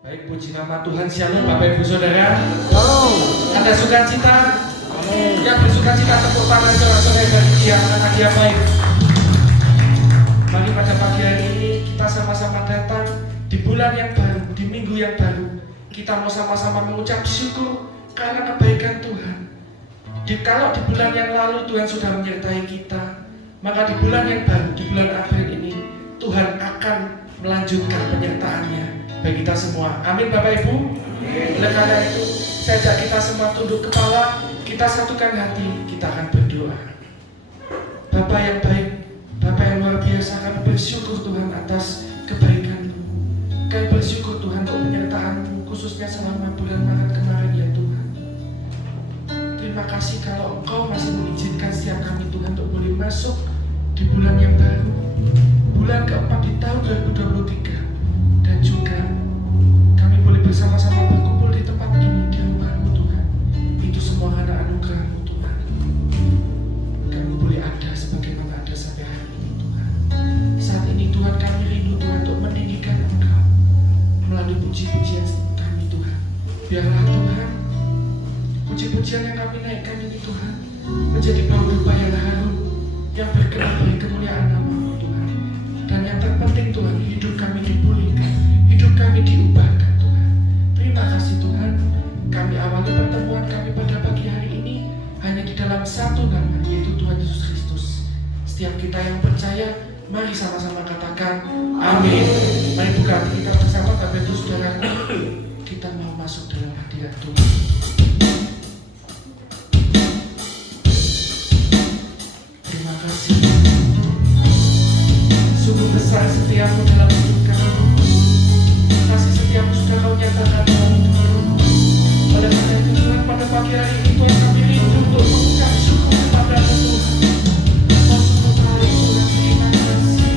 Baik, puji nama Tuhan. Shalom Bapak Ibu Saudara. Shalom. Ada sukacita? Amin. Yang bersukacita tepuk tangan saudara-saudara bagi yang anak yang baik. Mari pada pagi hari ini kita sama-sama datang di bulan yang baru, di minggu yang baru. Kita mau sama-sama mengucap syukur karena kebaikan Tuhan. Kalau di bulan yang lalu Tuhan sudah menyertai kita, maka di bulan yang baru, di bulan April ini Tuhan akan melanjutkan penyertaannya bagi kita semua. Amin Bapak Ibu. Oleh karena itu saya ajak kita semua tunduk kepala, kita satukan hati, kita akan berdoa. Bapa yang baik, Bapa yang luar biasa, kami bersyukur Tuhan atas kebaikan-Mu. Kami bersyukur Tuhan untuk penyertaan-Mu khususnya selama bulan Maret kemarin ya Tuhan. Terima kasih kalau Engkau masih mengizinkan setiap kami Tuhan untuk boleh masuk di bulan yang baru, bulan keempat di tahun 2023, dan juga kami boleh bersama-sama berkumpul di tempat ini, di rumah-Mu Tuhan. Itu semua karena anugerah-Mu Tuhan. Kami boleh ada sebagaimana ada sampai hari ini Tuhan. Saat ini Tuhan kami rindu Tuhan untuk meninggikan Engkau melalui puji-pujian kami Tuhan. Biarlah Tuhan puji-pujian yang kami naikkan ini Tuhan menjadi bau dupa yang harum, yang berkenan bagi kemuliaan nama-Mu Tuhan. Dan yang terpenting Tuhan, hidup kami dipulihkan, hidup kami diubahkan Tuhan. Terima kasih Tuhan. Kami awali pertemuan kami pada pagi hari ini hanya di dalam satu nama, yaitu Tuhan Yesus Kristus. Setiap kita yang percaya, mari sama-sama katakan amin. Mari buka hati kita bersama Bapak Ibu Saudara. Kita mau masuk dalam hadirat Tuhan. Terima kasih. Sungguh besar setiamu dalam hidup kami. Kasih setiamu sudah Kau nyatakan dalam hidup kami. Oleh karena itu Tuhan, pada pagi hari ini Tuhan kami rindu untuk mengucap syukur kepada-Mu Tuhan. Oh sungguh baik Tuhan, terima kasih.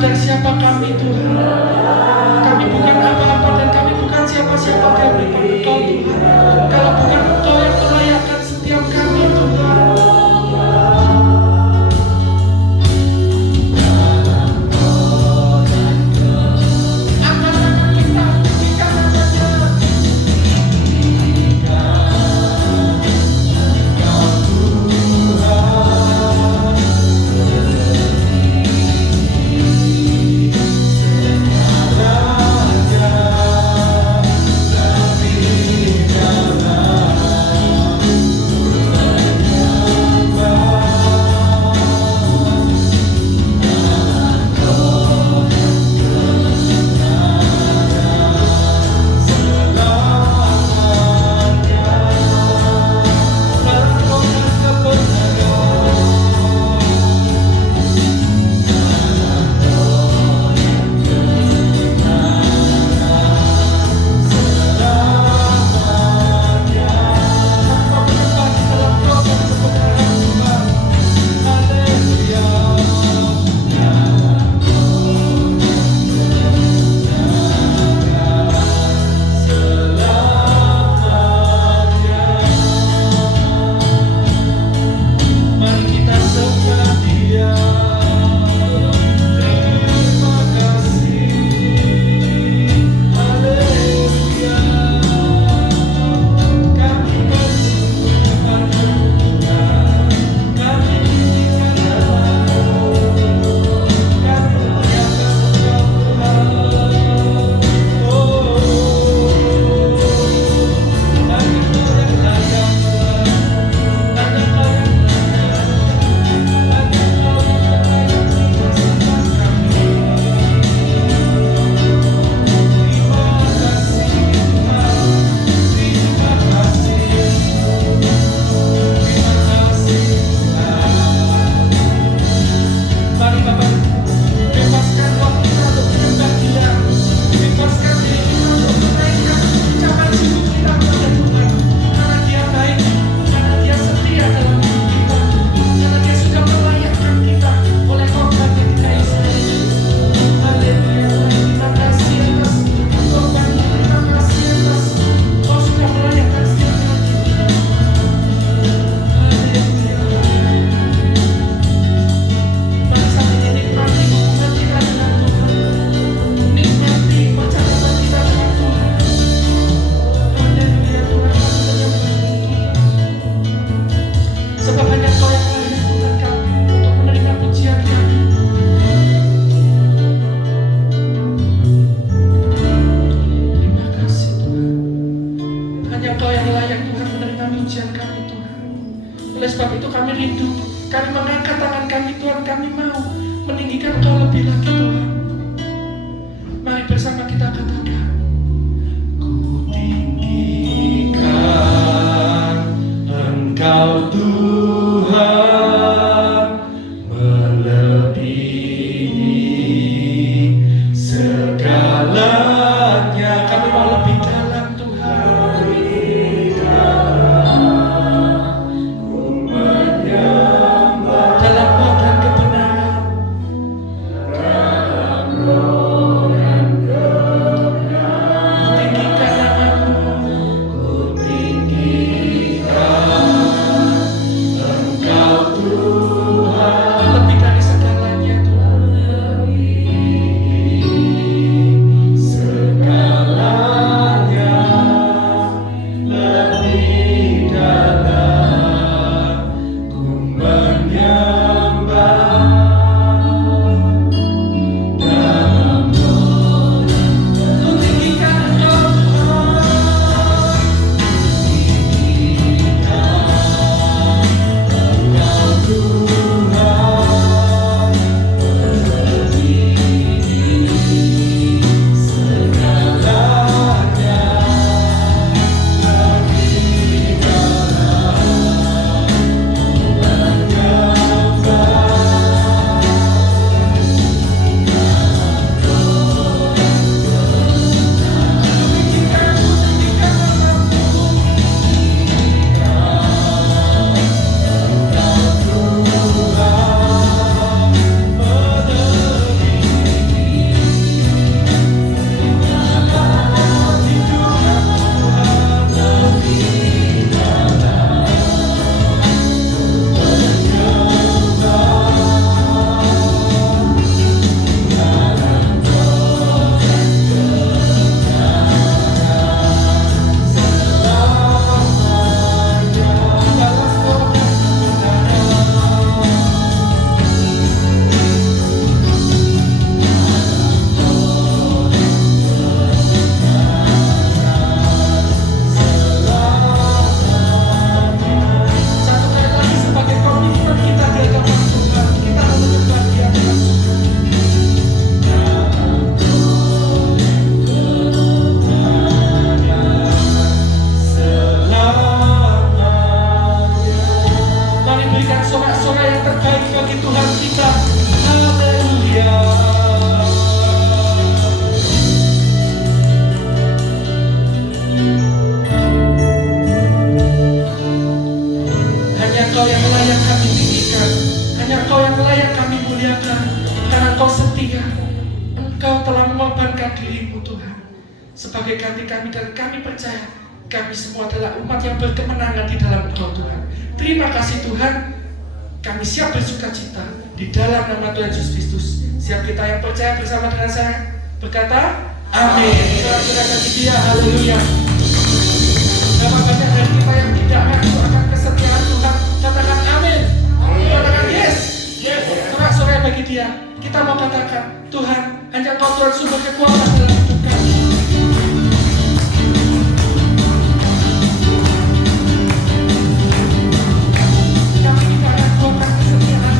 sadar siapa kami Tuhan. Kami bukan apa-apa dan kami bukan siapa-siapa dari Engkau Tuhan. Kalau bukan Engkau yang melayakkan setiap kami Tuhan. menyerahkan diri-Mu Tuhan sebagai ganti kami, dan kami percaya kami semua adalah umat yang berkemenangan di dalam Engkau Tuhan. Terima kasih Tuhan, kami siap bersukacita di dalam nama Tuhan Yesus Kristus. Siap kita yang percaya bersama dengan saya berkata amin. Saudara kasih Dia, haleluya. Berapa banyak dari kita yang tidak mengaku akan kesetiaan Tuhan, katakan amin. Katakan yes. Sorak-sorai bagi Dia. Kita mau katakan, Tuhan, hanya Kau Tuhan sumber kekuatan dalam hidup kami. Kami tidak mengaku akan kesetiaan.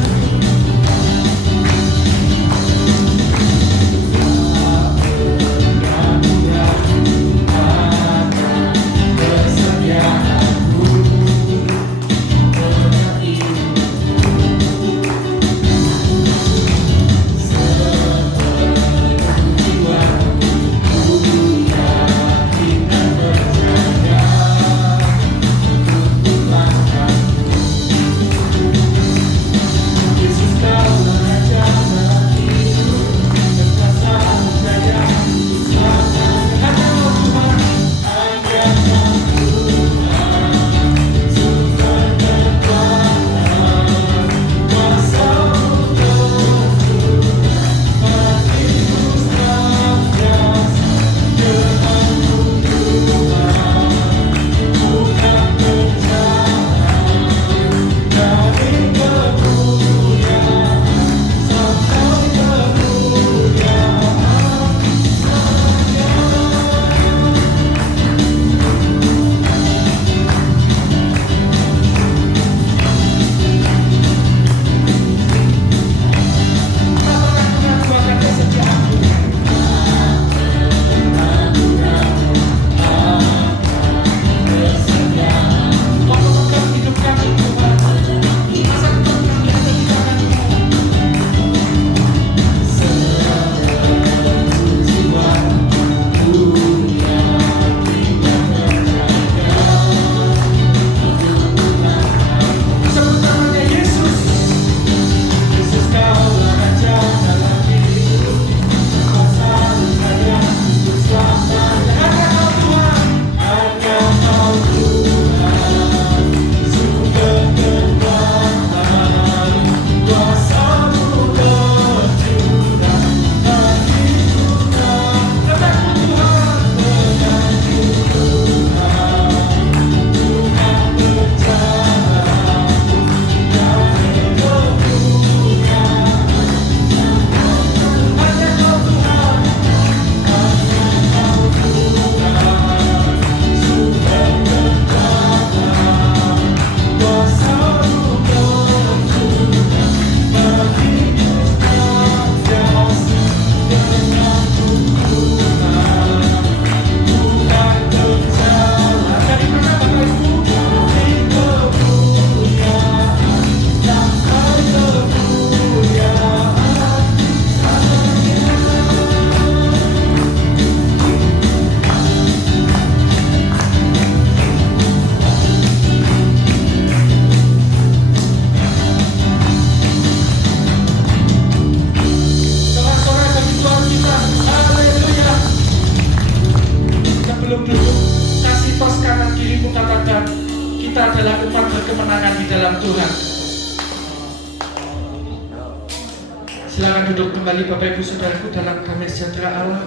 Silakan duduk kembali Bapak Ibu Saudaraku dalam damai sejahtera Allah.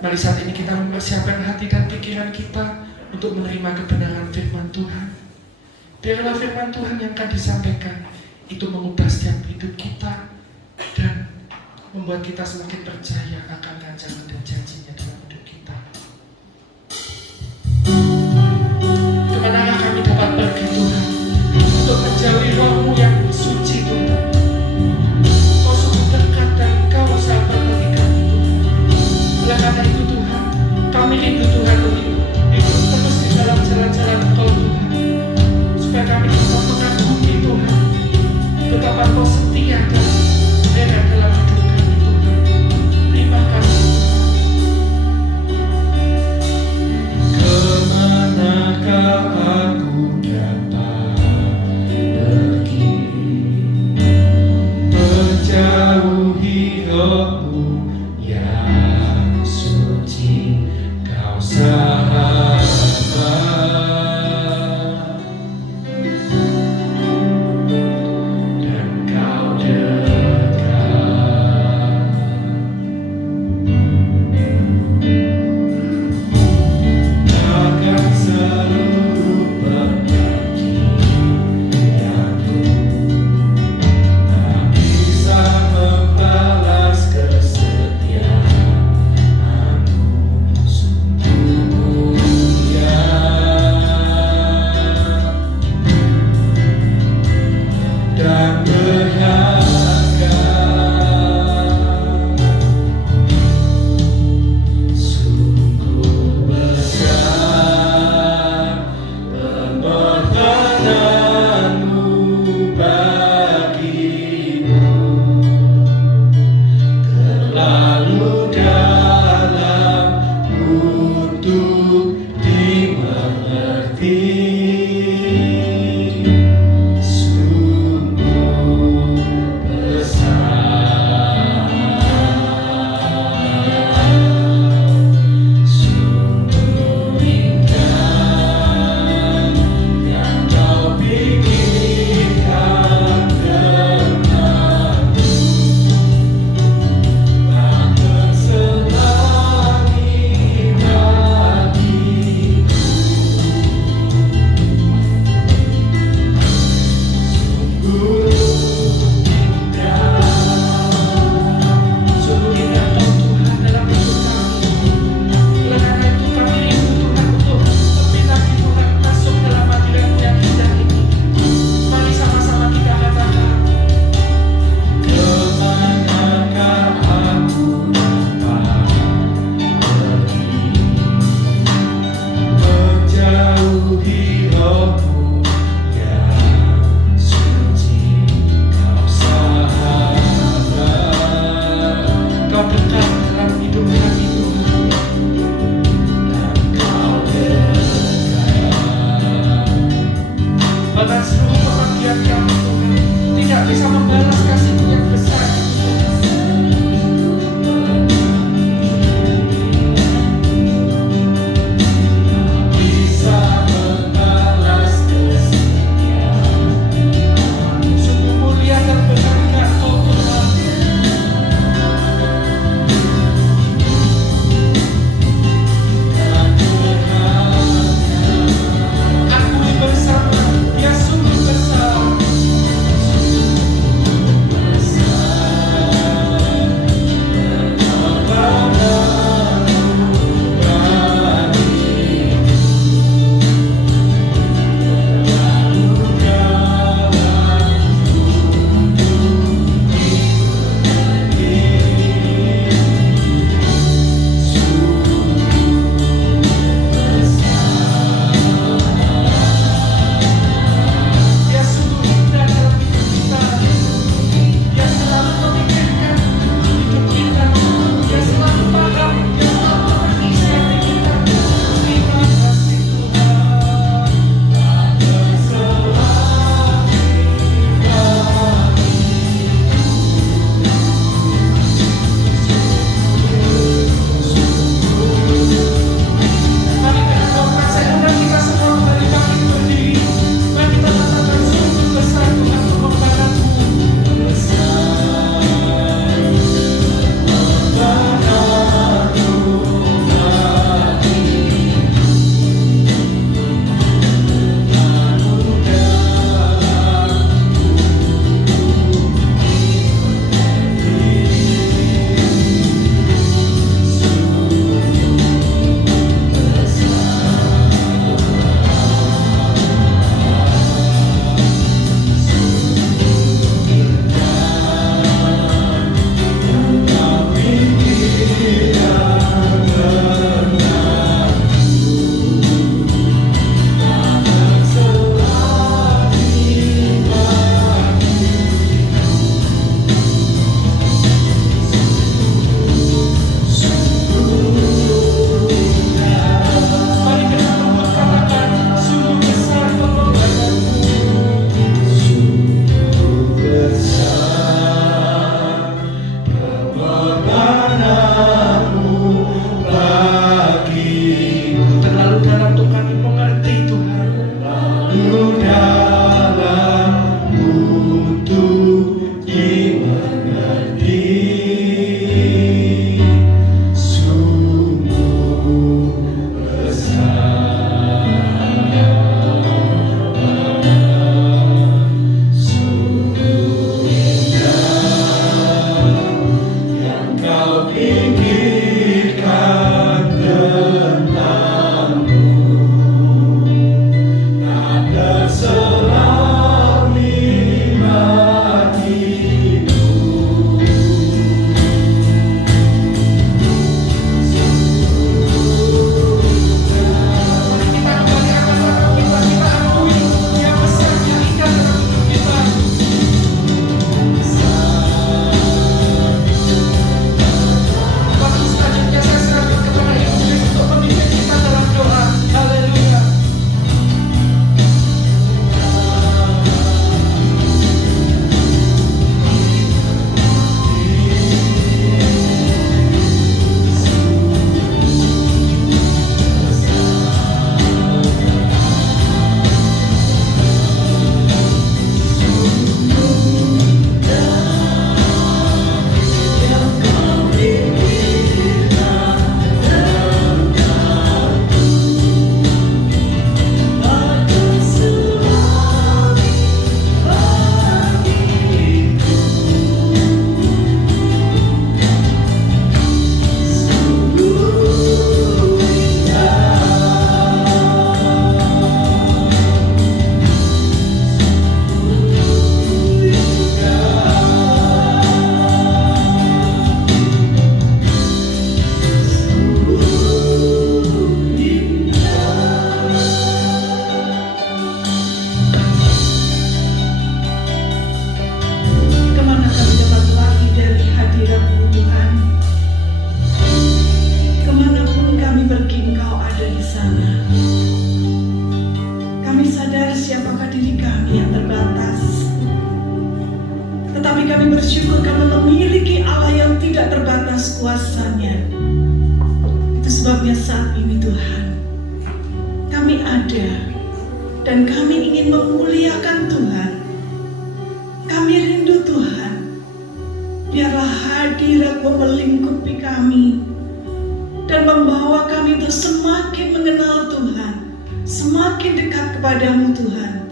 Mari saat ini kita mempersiapkan hati dan pikiran kita untuk menerima kebenaran firman Tuhan. Biarlah firman Tuhan yang akan disampaikan itu mengubah setiap hidup kita dan membuat kita semakin percaya akan rancangan dan janjinya dalam hidup kita. Kemanakah kami dapat pergi Tuhan untuk menjauhi roh-Mu yang suci Tuhan. Kau sungguh dekat dan Kau sahabat bagi kami Tuhan. Oleh karena itu Tuhan, kami rindu Tuhan hidup terus di dalam jalan-jalan Engkau Tuhan, supaya kami dapat mengagumi Tuhan betapa Kau setia dan hebat dalam hidup kami Tuhan. Terima kasih. Kemanakah aku dapat pergi, menjauhi bersyukur kami memiliki Allah yang tidak terbatas kuasanya. Itu sebabnya saat ini Tuhan, kami ada dan kami ingin memuliakan Tuhan. Kami rindu Tuhan, biarlah hadirat-Mu melingkupi kami dan membawa kami untuk semakin mengenal Tuhan, semakin dekat kepadamu Tuhan,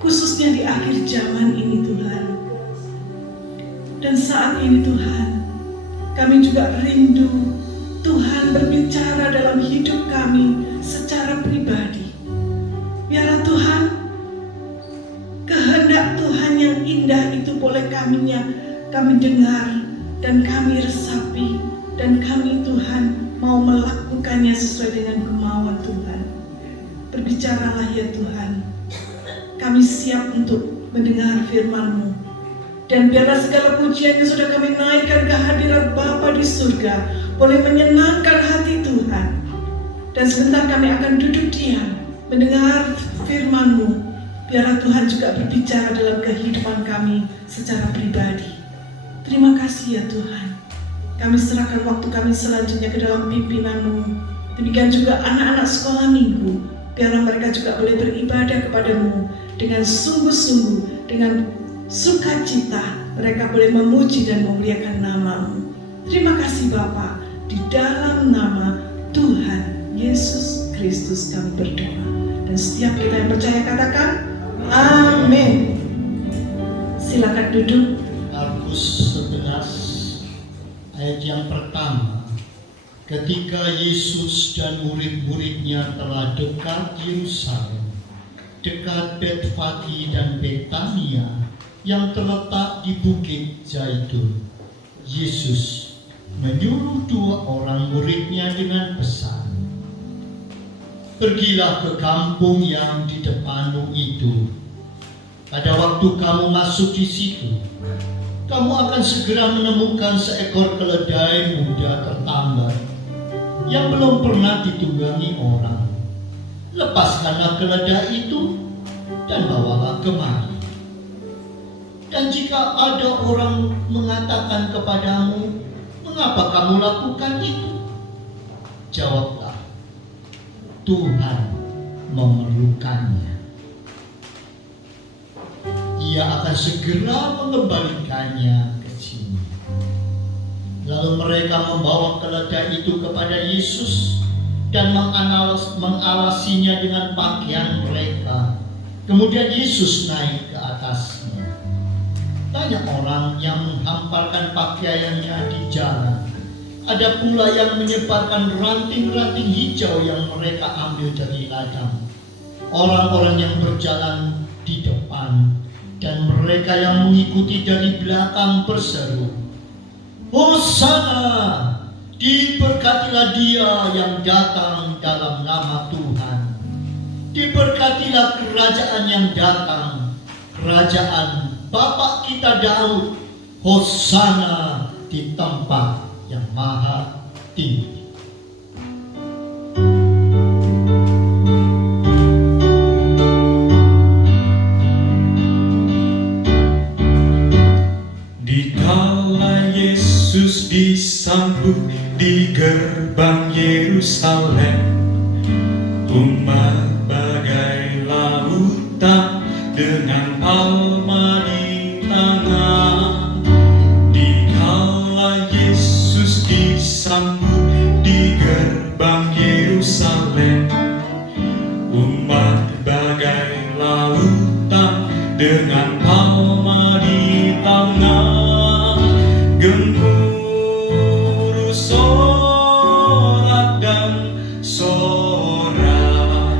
khususnya di akhir zaman ini Tuhan. Dan saat ini Tuhan, kami juga rindu Tuhan berbicara dalam hidup kami secara pribadi. Biarlah Tuhan, kehendak Tuhan yang indah itu boleh kami dengar dan kami resapi, dan kami Tuhan mau melakukannya sesuai dengan kemauan Tuhan. Berbicaralah ya Tuhan, kami siap untuk mendengar firman-Mu. Dan biarlah segala pujian yang sudah kami naikkan ke hadirat Bapa di surga boleh menyenangkan hati Tuhan. Dan sebentar kami akan duduk diam mendengar firman-Mu. Biarlah Tuhan juga berbicara dalam kehidupan kami secara pribadi. Terima kasih ya Tuhan. Kami serahkan waktu kami selanjutnya ke dalam pimpinan-Mu. Demikian juga anak-anak sekolah minggu. Biarlah mereka juga boleh beribadah kepada-Mu dengan sungguh-sungguh, dengan sukacita. Mereka boleh memuji dan memuliakan nama-Mu. Terima kasih Bapa. Di dalam nama Tuhan Yesus Kristus kami berdoa. Dan setiap kita yang percaya katakan amin. Silakan duduk. Markus 11 ayat yang pertama. Ketika Yesus dan murid-muridnya telah dekat Yerusalem, dekat Betfagi dan Betania yang terletak di Bukit Zaitun, Yesus menyuruh 2 orang muridnya dengan pesan, "Pergilah ke kampung yang di depanmu itu. Pada waktu kamu masuk di situ, kamu akan segera menemukan seekor keledai muda tertambat yang belum pernah ditunggangi orang. Lepaskanlah keledai itu dan bawalah kemari. Dan jika ada orang mengatakan kepadamu, 'Mengapa kamu lakukan itu?' jawablah, 'Tuhan memerlukannya. Ia akan segera mengembalikannya ke sini.' Lalu mereka membawa keledai itu kepada Yesus dan mengalasinya dengan pakaian mereka. Kemudian Yesus naik ke atasnya. Banyak orang yang menghamparkan pakaiannya di jalan. Ada pula yang menyebarkan ranting-ranting hijau yang mereka ambil dari ladang. Orang-orang yang berjalan di depan dan mereka yang mengikuti dari belakang berseru, 'Hosana, diberkatilah Dia yang datang dalam nama Tuhan. Diberkatilah kerajaan yang datang, kerajaan Bapa kita Daud. Hosana di tempat yang maha tinggi.'" Dikala Yesus disambut di gerbang Yerusalem, umat bagai lautan dengan palma di tangan. Dikala Yesus disambut di gerbang Yerusalem, umat bagai lautan dengan palma di tangan. Gemuruh sorak dan sorak,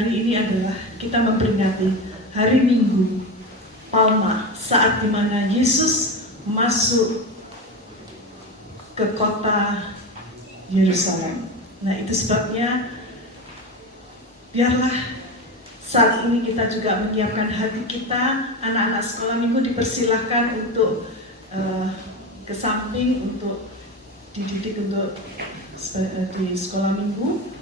hari ini adalah kita memperingati hari Minggu Palma, saat dimana Yesus masuk ke kota Yerusalem. Nah, itu sebabnya biarlah saat ini kita juga menyiapkan hati kita. Anak-anak sekolah minggu dipersilahkan untuk ke samping untuk dididik untuk di sekolah minggu.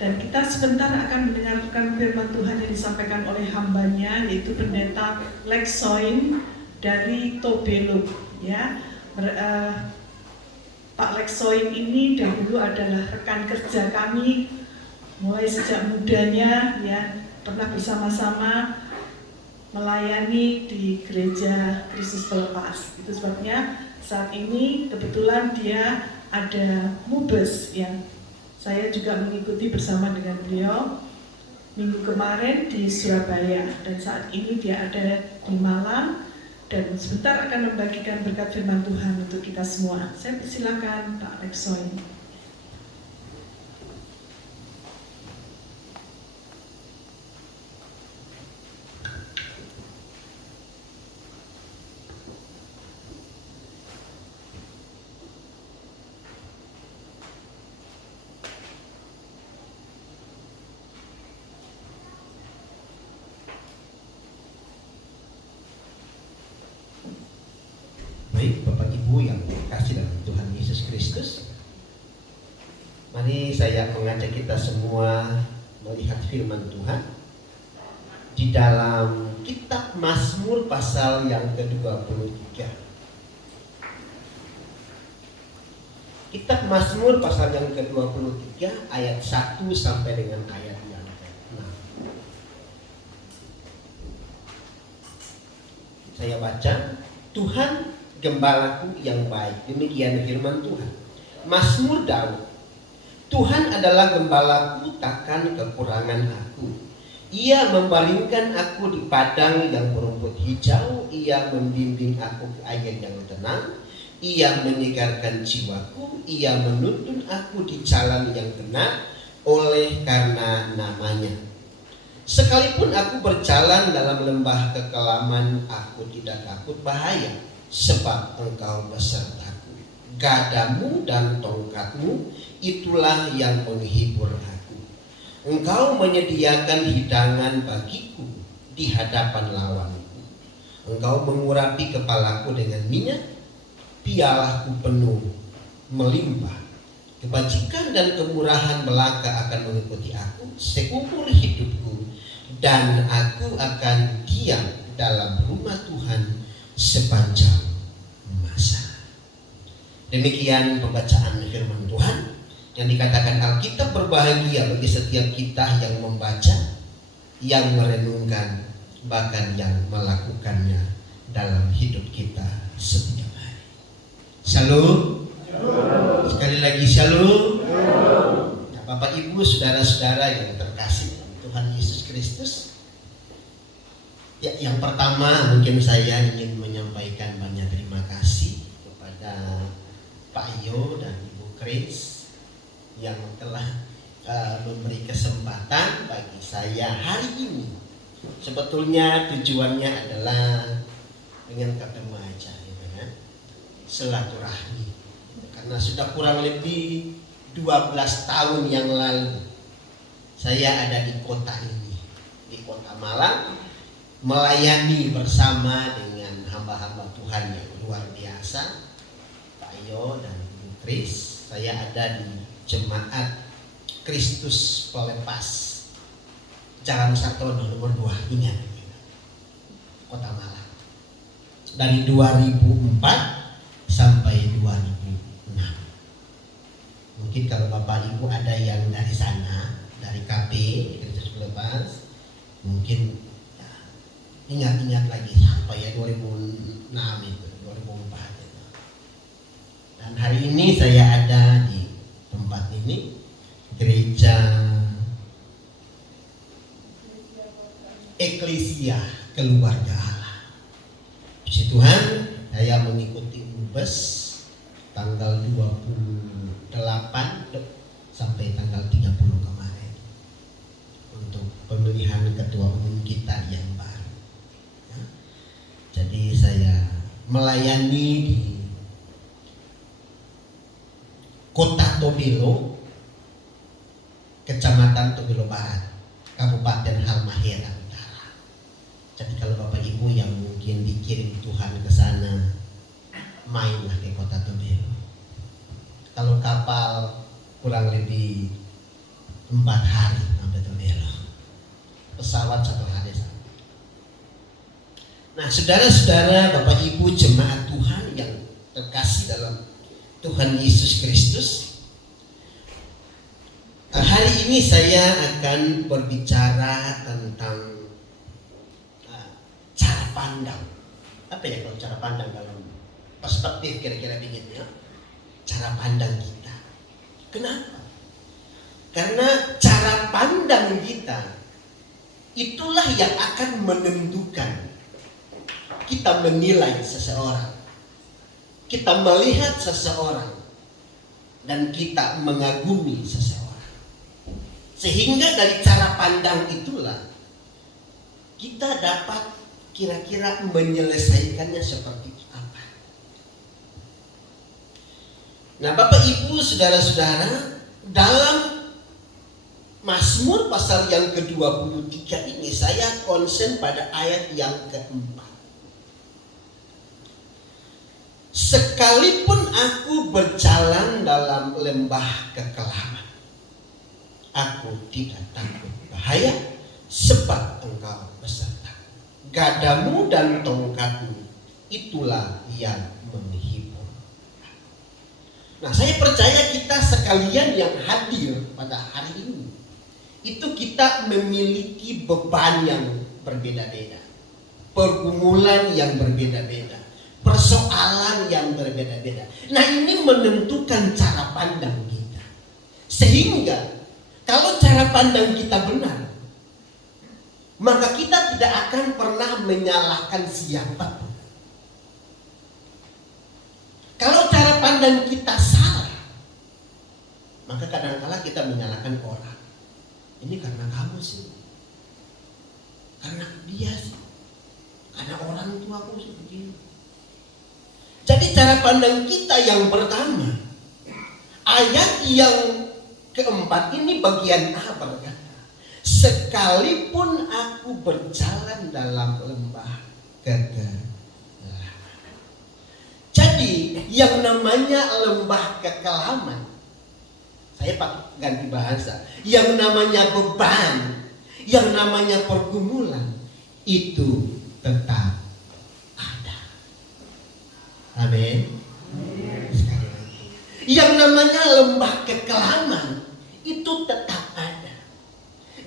Dan kita sebentar akan mendengarkan firman Tuhan yang disampaikan oleh hambanya, yaitu pendeta Lex Soin dari Tobelo. Ya, Pak Lex Soin ini dahulu adalah rekan kerja kami, mulai sejak mudanya, ya, pernah bersama-sama melayani di gereja Kristus Pelepas. Itu sebabnya saat ini kebetulan dia ada mubes, ya. Saya juga mengikuti bersama dengan beliau minggu kemarin di Surabaya, dan saat ini dia ada di Malang dan sebentar akan membagikan berkat firman Tuhan untuk kita semua. Saya persilakan Pak Lex Soin. Baik, Bapak Ibu yang dikasih dalam Tuhan Yesus Kristus, mari saya mengajak kita semua melihat firman Tuhan di dalam kitab Mazmur pasal yang ke-23. Kitab Mazmur pasal yang ke-23 ayat 1 sampai dengan ayat yang ke-6. Saya baca, Tuhan gembalaku yang baik. Demikian firman Tuhan. Mazmur Daud. Tuhan adalah gembalaku, takkan kekurangan aku. Ia membaringkan aku di padang yang berumput hijau. Ia membimbing aku ke air yang tenang. Ia menyegarkan jiwaku. Ia menuntun aku di jalan yang benar oleh karena namanya. Sekalipun aku berjalan dalam lembah kekelaman, aku tidak takut bahaya, sebab Engkau besertaku. Gadamu dan tongkatmu, itulah yang menghibur aku. Engkau menyediakan hidangan bagiku di hadapan lawanku. Engkau mengurapi kepalaku dengan minyak, pialaku penuh melimpah. Kebajikan dan kemurahan belaka akan mengikuti aku seumur hidupku, dan aku akan diam dalam rumah Tuhan sepanjang masa. Demikian pembacaan firman Tuhan yang dikatakan Alkitab. Berbahagia bagi setiap kita yang membaca, yang merenungkan, bahkan yang melakukannya dalam hidup kita setiap hari. Shalom. Sekali lagi shalom. Nah, Bapak Ibu, saudara-saudara yang terkasih Tuhan Yesus Kristus, ya, yang pertama mungkin saya ingin menyampaikan banyak terima kasih kepada Pak Yo dan Ibu Chris yang telah memberi kesempatan bagi saya hari ini. Sebetulnya tujuannya adalah dengan ketemu aja, gitu kan? Silaturahmi. Karena sudah kurang lebih 12 tahun yang lalu saya ada di kota ini, di kota Malang, melayani bersama dengan hamba-hamba Tuhan yang luar biasa, Pak Yo dan Ibu Chris. Saya ada di Jemaat Kristus Pelepas, Jalan Sartono nomor 2, ingat, Kota Malang, dari 2004 sampai 2006. Mungkin kalau Bapak Ibu ada yang dari sana, dari KP Kristus Pelepas, mungkin ingat-ingat lagi apa ya, 2006 itu, 2004 itu. Dan hari ini saya ada di tempat ini, gereja Eklesia Keluarga Allah. Puji Tuhan, saya mengikuti UBES tanggal 28 sampai tanggal 30 kemarin untuk ketua umum kita yang baru. Ya. Jadi saya melayani di Kota Tobelo, Kecamatan Tobelo Barat, Kabupaten Halmahera Utara. Jadi kalau Bapak Ibu yang mungkin dikirim Tuhan ke sana, mainlah ke Kota Tobelo. Kalau kapal kurang lebih 4 hari sampai Tobelo. Pesawat 1 hari sampai. Nah, saudara-saudara, Bapak Ibu jemaat Tuhan yang terkasih dalam Tuhan Yesus Kristus, hari ini saya akan berbicara tentang cara pandang. Apa ya kalau cara pandang dalam perspektif kira-kira begini ya? Cara pandang kita. Kenapa? Karena cara pandang kita itulah yang akan menentukan kita menilai seseorang, kita melihat seseorang, dan kita mengagumi seseorang. Sehingga dari cara pandang itulah kita dapat kira-kira menyelesaikannya seperti apa. Nah, Bapak Ibu, saudara-saudara, dalam Mazmur pasal yang ke-23 ini saya konsen pada ayat yang keempat. Sekalipun aku berjalan dalam lembah kekelaman, aku tidak takut bahaya, sebab Engkau beserta. Gadamu dan tongkatmu, itulah yang menghibur. Nah, saya percaya kita sekalian yang hadir pada hari ini, itu kita memiliki beban yang berbeda-beda, pergumulan yang berbeda-beda, persoalan yang berbeda-beda. Nah, ini menentukan cara pandang kita. Sehingga kalau cara pandang kita benar, maka kita tidak akan pernah menyalahkan siapapun. Kalau cara pandang kita salah, maka kadang-kala kita menyalahkan orang. Ini karena kamu sih, karena dia sih, karena orang tuaku sih begini. Jadi cara pandang kita yang pertama, ayat yang keempat ini bagian A berkata, sekalipun aku berjalan dalam lembah kekelaman. Jadi yang namanya lembah kekelaman, saya pakai ganti bahasa, yang namanya beban, yang namanya pergumulan, itu tetap ada. Amin. Sekali lagi, yang namanya lembah kekelaman itu tetap ada.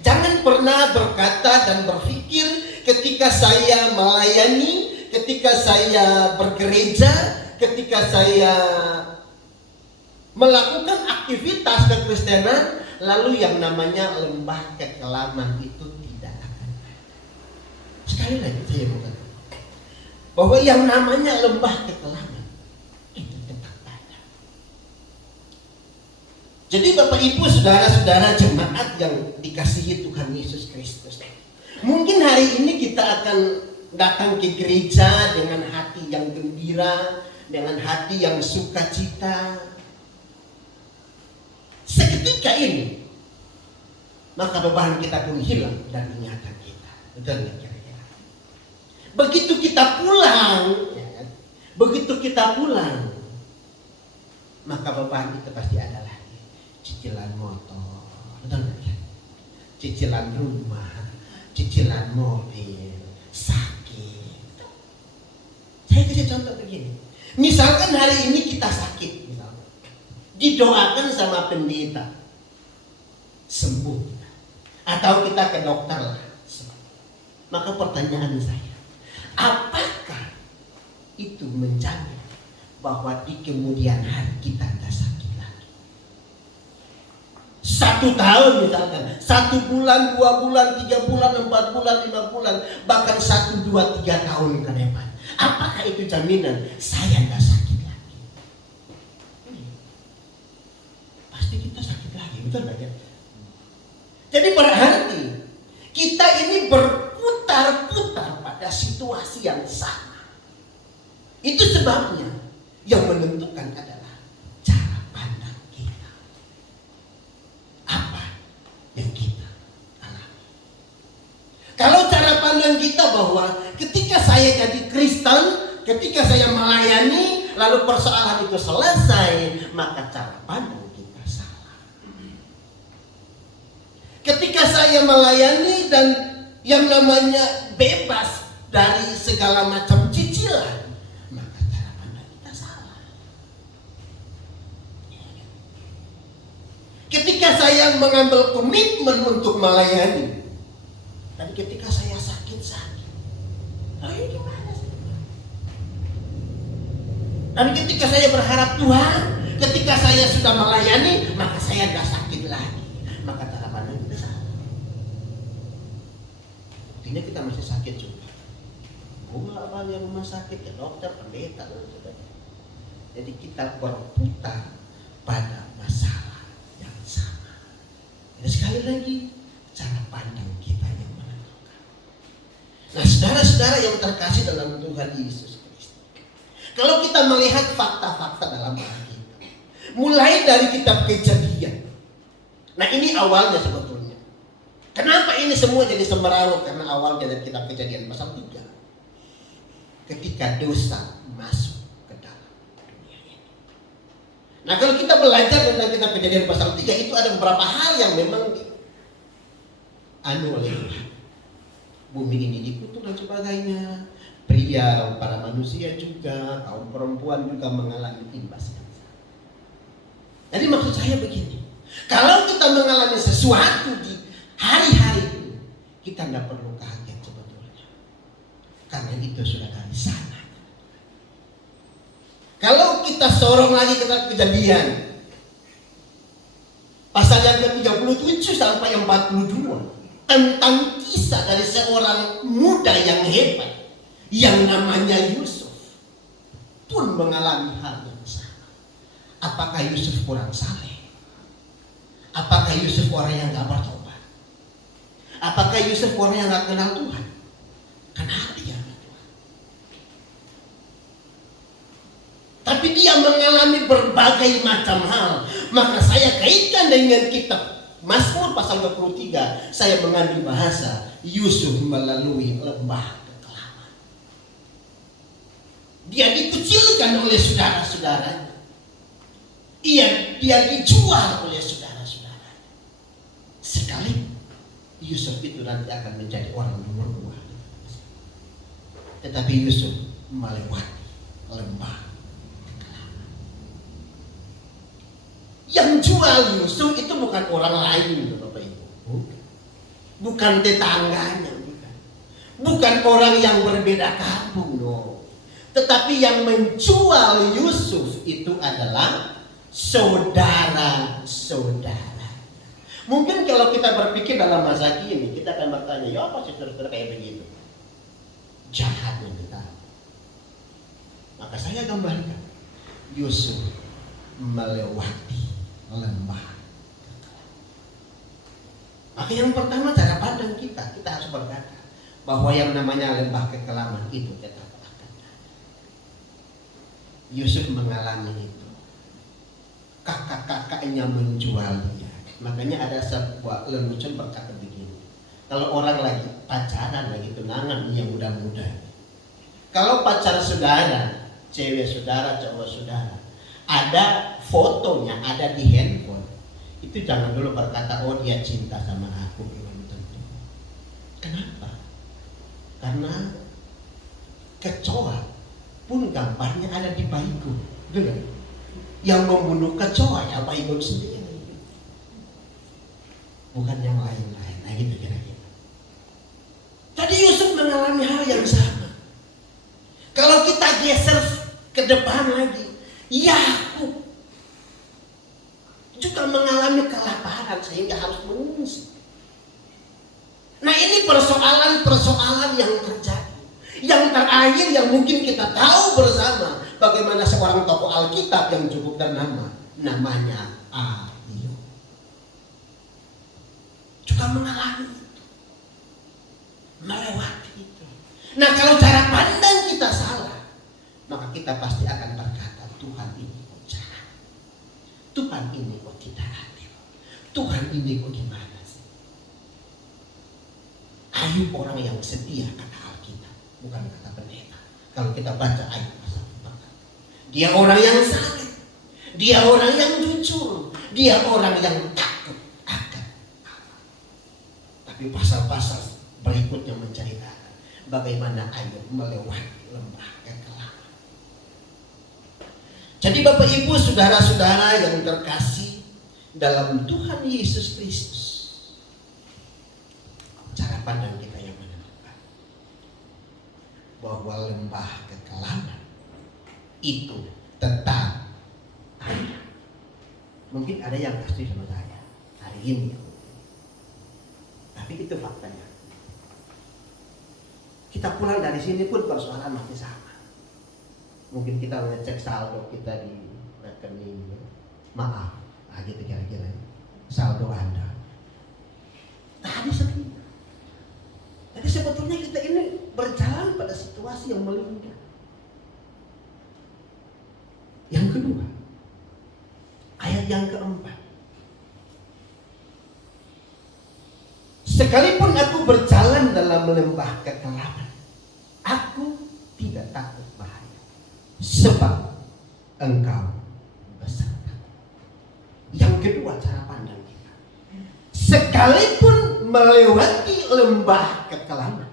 Jangan pernah berkata dan berpikir ketika saya melayani, ketika saya bergereja, ketika saya melakukan aktivitas kekristenan, lalu yang namanya lembah kekelaman itu tidak akan ada. Sekali lagi saya mau katakan bahwa yang namanya lembah kekelaman itu tetap ada. Jadi Bapak Ibu, saudara-saudara jemaat yang dikasihi Tuhan Yesus Kristus, mungkin hari ini kita akan datang ke gereja dengan hati yang gembira, dengan hati yang sukacita. Seketika ini, maka beban kita pun hilang dan ingatan kita. Betul nggak kira-kira? Begitu kita pulang, maka beban itu pasti ada lagi. Cicilan motor, betul nggak? Cicilan rumah, cicilan mobil, sakit. Saya kasih contoh begini. Misalkan hari ini kita sakit, misalkan, didoakan sama pendeta, sembuh, atau kita ke dokter lah. Maka pertanyaan saya, apakah itu menjamin bahwa di kemudian hari kita tidak sakit lagi? 1 tahun misalkan, 1 bulan, 2 bulan, 3 bulan, 4 bulan, 5 bulan, bahkan 1, 2, 3 tahun ke depan. Apakah itu jaminan saya tidak sakit lagi? Pasti kita sakit lagi, betul nggak ya? Jadi berarti Kita ini berputar-putar pada situasi yang sama. Itu sebabnya yang menentukan adalah cara pandang kita. Apa yang kita alami. Kalau cara pandang kita bahwa ketika saya jadi Kristen, ketika saya melayani, lalu persoalan itu selesai, maka cara pandang kita salah. Ketika saya melayani dan yang namanya bebas dari segala macam cicilan, maka cara pandang kita salah. Ketika saya mengambil komitmen untuk melayani, dan ketika saya sakit-sakit, ini gimana sih? Dan ketika saya berharap Tuhan, ketika saya sudah melayani, maka saya tidak sakit lagi. Maka cara pandang kita salah. Buktinya kita masih sakit juga. Gula balik rumah sakit, ke dokter, pendeta, dan sebagainya. Jadi kita berputar pada masalah yang sama. Dan sekali lagi, cara pandang kita yang menentukan. Nah, saudara-saudara yang terkasih dalam Tuhan Yesus Kristus, kalau kita melihat fakta-fakta dalam Alkitab, mulai dari kitab Kejadian. Nah, ini awalnya sebetulnya. Kenapa ini semua jadi sembarangan? Karena awalnya dari kitab Kejadian pasal 3. Ketika dosa masuk ke dalam dunia ini. Nah, kalau kita belajar tentang kitab Kejadian pasal 3, itu ada beberapa hal yang memang oleh Tuhan. Bumi ini dikutuk dan sebagainya. Pria, para manusia juga, kaum perempuan juga mengalami imbas yang sama. Jadi maksud saya begini, kalau kita mengalami sesuatu di hari-hari ini, kita tidak perlu kaget sebetulnya, karena itu sudah dari sana. Kalau kita sorong lagi ke Kejadian pasal yang ke-37 sampai yang 42, tentang kisah dari seorang muda yang hebat yang namanya Yusuf pun mengalami hal yang sama. Apakah Yusuf kurang saleh? Apakah Yusuf orang yang gak bertobat? Apakah Yusuf orang yang gak kenal Tuhan? Kenal dia Tuhan. Tapi dia mengalami berbagai macam hal. Maka saya kaitkan dengan kitab Mazmur pasal 23. Saya mengambil bahasa Yusuf melalui lembah. Dia dikucilkan oleh saudara-saudaranya. Dia dijual oleh saudara-saudaranya. Sekali Yusuf itu nanti akan menjadi orang nomor 2. Tetapi Yusuf melewati lembah kekelaman. Yang jual Yusuf itu bukan orang lain, Bapak Ibu. Bukan tetangganya, bukan orang yang berbeda kampung, no. Tetapi yang menjual Yusuf itu adalah saudara-saudara. Mungkin kalau kita berpikir dalam masa kini, kita akan bertanya, ya apa sih saudara kayak begitu? Jahatnya kita. Maka saya gambarkan, Yusuf melewati lembah. Maka yang pertama cara pandang kita harus berkata bahwa yang namanya lembah kekelaman itu tetap. Yusuf mengalami itu. Kakak-kakaknya menjual dia. Makanya ada sebuah lelucon berkata begini. Kalau orang lagi pacaran, lagi tunangan, yang muda-muda. Kalau pacar saudara, cewek saudara, cowok saudara, ada fotonya, ada di handphone. Itu jangan dulu berkata, oh dia cinta sama aku. Belum tentu. Kenapa? Karena kecoa pun gambarnya ada di Bible, betul? Yang membunuh kecoa ya Bible sendiri, bukan yang lain-lain. Nah gitu kira-kira. Jadi Yusuf mengalami hal yang sama. Kalau kita geser ke depan lagi, Yakub juga mengalami kelaparan sehingga harus mengungsi. Nah ini persoalan-persoalan yang terjadi. Yang terakhir yang mungkin kita tahu bersama, bagaimana seorang tokoh Alkitab yang cukup ternama, namanya Ayub, juga mengalami itu. melewati itu. Nah, kalau cara pandang kita salah, maka kita pasti akan berkata, Tuhan ini kok jahat, Tuhan ini kok tidak adil, Tuhan ini kok gimana sih? Ayub orang yang setia kata Alkitab, bukan kata pendeta. Kalau kita baca Ayub pasal 4, dia orang yang saleh, dia orang yang jujur, dia orang yang takut akan Allah. Tapi pasal-pasal berikutnya menceritakan bagaimana Ayub melewati lembah kekelaman. Jadi Bapak Ibu, saudara-saudara yang terkasih dalam Tuhan Yesus Kristus, cara pandang kita yang menentukan bahwa lembah kekelaman itu tetap ada. Mungkin ada yang pasti sama saya hari ini, tapi itu faktanya. Kita pulang dari sini pun persoalan masih sama. Mungkin kita ngecek saldo kita di rekening, maaf, gitu kira-kira saldo Anda tadi segini. Jadi sebetulnya kita ini berjalan pada situasi yang melingkar. Yang kedua, ayat yang keempat. Sekalipun aku berjalan dalam lembah kekelaman, aku tidak takut bahaya, sebab Engkau besertaku. Yang kedua, cara pandang kita. Sekalipun melewati lembah kekelaman,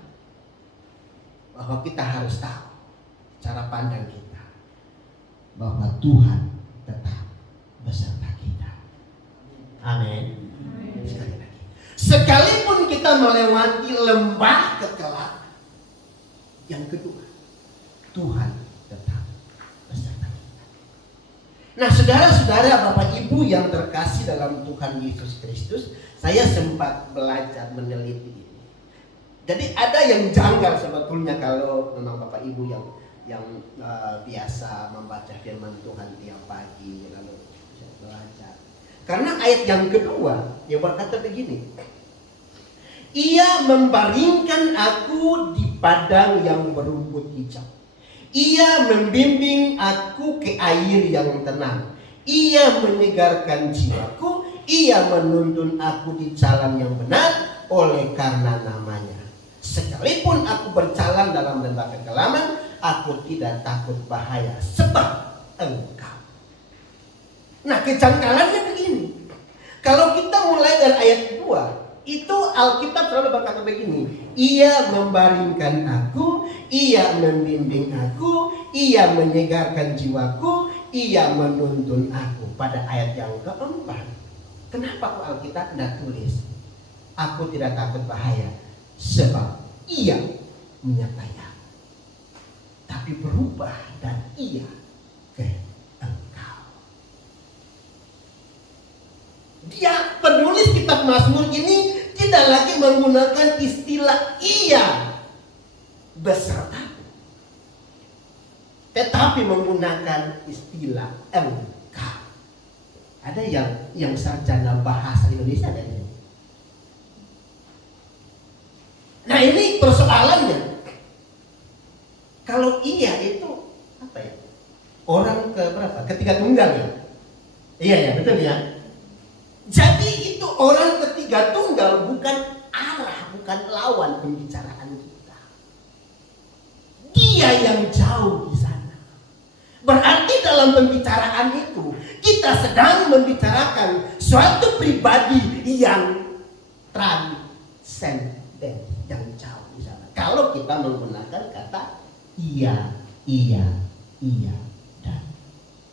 bahwa kita harus tahu cara pandang kita, bahwa Tuhan tetap beserta kita. Amin. Sekali lagi, sekalipun kita melewati lembah kekelaman, yang kedua, Tuhan tetap beserta kita. Nah, saudara-saudara, Bapak Ibu yang terkasih dalam Tuhan Yesus Kristus, saya sempat belajar meneliti ini. Jadi ada yang janggal sebetulnya kalau memang Bapak Ibu yang biasa membaca firman Tuhan tiap pagi lalu belajar. Karena ayat yang kedua dia berkata begini, Ia membaringkan aku di padang yang berumput hijau. Ia membimbing aku ke air yang tenang. Ia menyegarkan jiwaku. Ia menuntun aku di jalan yang benar oleh karena namanya. Sekalipun aku berjalan dalam lembah kekelaman, aku tidak takut bahaya, sebab Engkau. Nah, kejanggalannya begini. Kalau kita mulai dari ayat 2, itu Alkitab selalu berkata begini, Ia membaringkan aku, Ia membimbing aku, Ia menyegarkan jiwaku, Ia menuntun aku. Pada ayat yang keempat, kenapa kok Alkitab tidak tulis aku tidak takut bahaya, sebab Ia menyertai aku. Tapi berubah dan Ia ke Engkau. Dia penulis kitab Mazmur ini tidak lagi menggunakan istilah Ia beserta, tetapi menggunakan istilah Engkau. Ada yang sarjana bahasa Indonesia ada ini. Nah, ini persoalannya. Kalau Ia itu apa ya? Orang ke berapa? Ketiga tunggal ya? Iya ya, betul ya. Jadi itu orang ketiga tunggal, bukan arah, bukan lawan pembicaraan kita. Dia yang jauh di sana. Berarti dalam pembicaraan itu kita sedang membicarakan suatu pribadi yang transenden, yang jauh di sana. Kalau kita menggunakan kata Ia, dan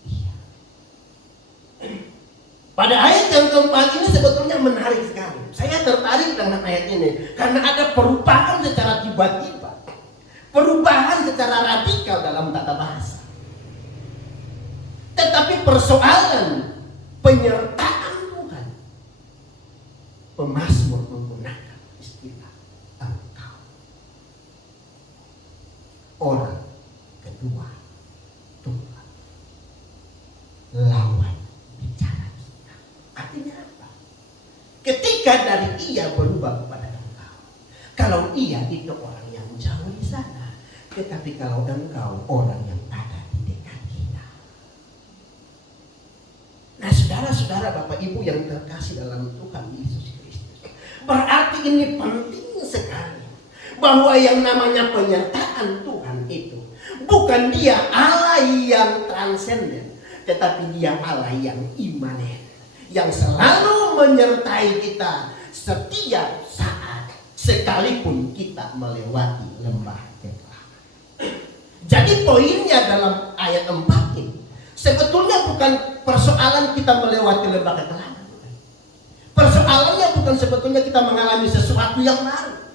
Ia. Pada ayat yang keempat ini sebetulnya menarik sekali. Saya tertarik dengan ayat ini karena ada perubahan secara tiba-tiba, perubahan secara radikal dalam tata bahasa. Tetapi persoalan penyertaan Tuhan, pemazmur menggunakan istilah Engkau. Orang kedua tunggal, lawan bicara kita. Artinya apa? Ketika dari Ia berubah kepada Engkau, kalau ia itu orang yang jauh di sana, tetapi kalau engkau orang yang ada di dekat kita. Nah, saudara-saudara, Bapak Ibu yang terkasih dalam Tuhan Yesus Kristus, berarti ini penting sekali bahwa yang namanya penyertaan Tuhan itu bukan dia Allah yang transenden, tetapi dia Allah yang imanen, yang selalu menyertai kita setiap saat, sekalipun kita melewati lembah kegelapan. Jadi poinnya dalam ayat 4 ini sebetulnya bukan persoalan kita melewati lembah kegelapan. Persoalannya bukan sebetulnya kita mengalami sesuatu yang baru,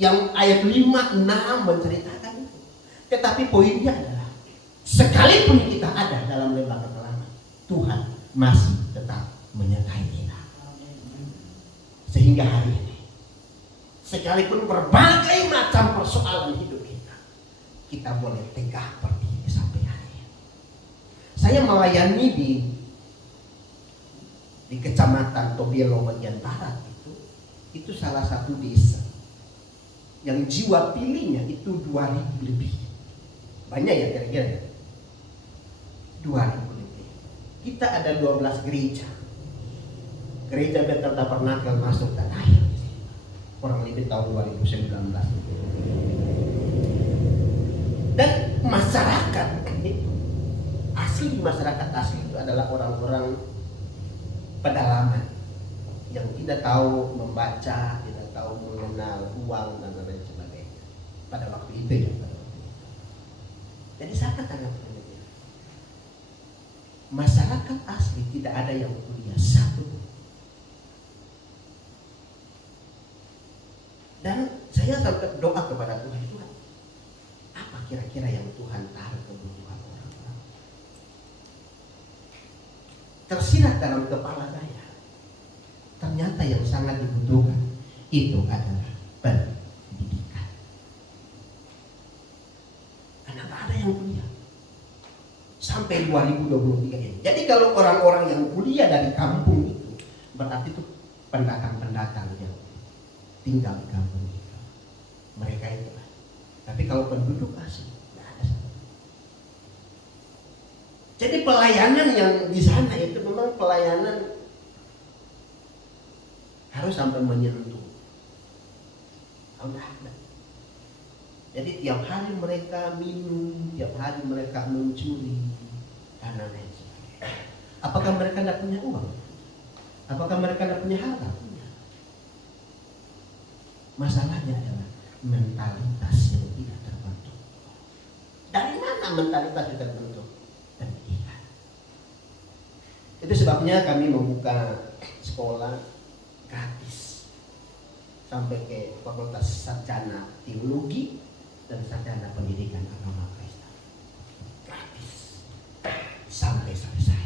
yang ayat 5-6 menceritakan itu. Tetapi poinnya adalah sekalipun kita ada dalam lembah kegelapan, Tuhan masih tetap menyertai kita. Sehingga hari ini, sekalipun berbagai macam persoalan hidup kita boleh tegak berdiri sampai hari ini. Saya melayani di kecamatan Tobielo bagian barat itu salah satu desa yang jiwa pilihnya itu 2.000 lebih. Banyak ya kira-kira 2.000 lebih. Kita ada 12 gereja. Gereja Bethel Tabernakel masuk dan akhir kurang lebih tahun 2019. Dan masyarakat itu asli, masyarakat asli itu adalah orang-orang pedalaman yang tidak tahu membaca, tidak tahu mengenal uang dan lain sebagainya pada waktu itu ya. Jadi sangat penting. Masyarakat asli tidak ada yang kuliah satu. Dan saya sampai doa kepada Tuhan, Tuhan, apa kira-kira yang Tuhan taruh kebutuhan orang-orang? Tersirat dalam kepala saya, ternyata yang sangat dibutuhkan itu adalah pendidikan. Karena tak ada yang kuliah sampai 2023 ini. Jadi kalau orang-orang yang kuliah dari kampung itu, berarti itu pendatang-pendatang yang tinggal di kampung itu. Mereka itu. Tapi kalau penduduk asli tidak ada. Jadi pelayanan yang di sana itu memang pelayanan harus sampai menyentuh. Jadi tiap hari mereka minum, tiap hari mereka mencuri dan lain sebagainya. Apakah mereka tidak punya uang? Apakah mereka tidak punya harta? Masalahnya adalah mentalitas yang tidak terbentuk. Dari mana mentalitas tidak terbentuk? Pendidikan. Itu sebabnya kami membuka sekolah gratis sampai ke Fakultas Sarjana Teologi dan Sarjana Pendidikan Agama Kristen. Gratis sampai selesai.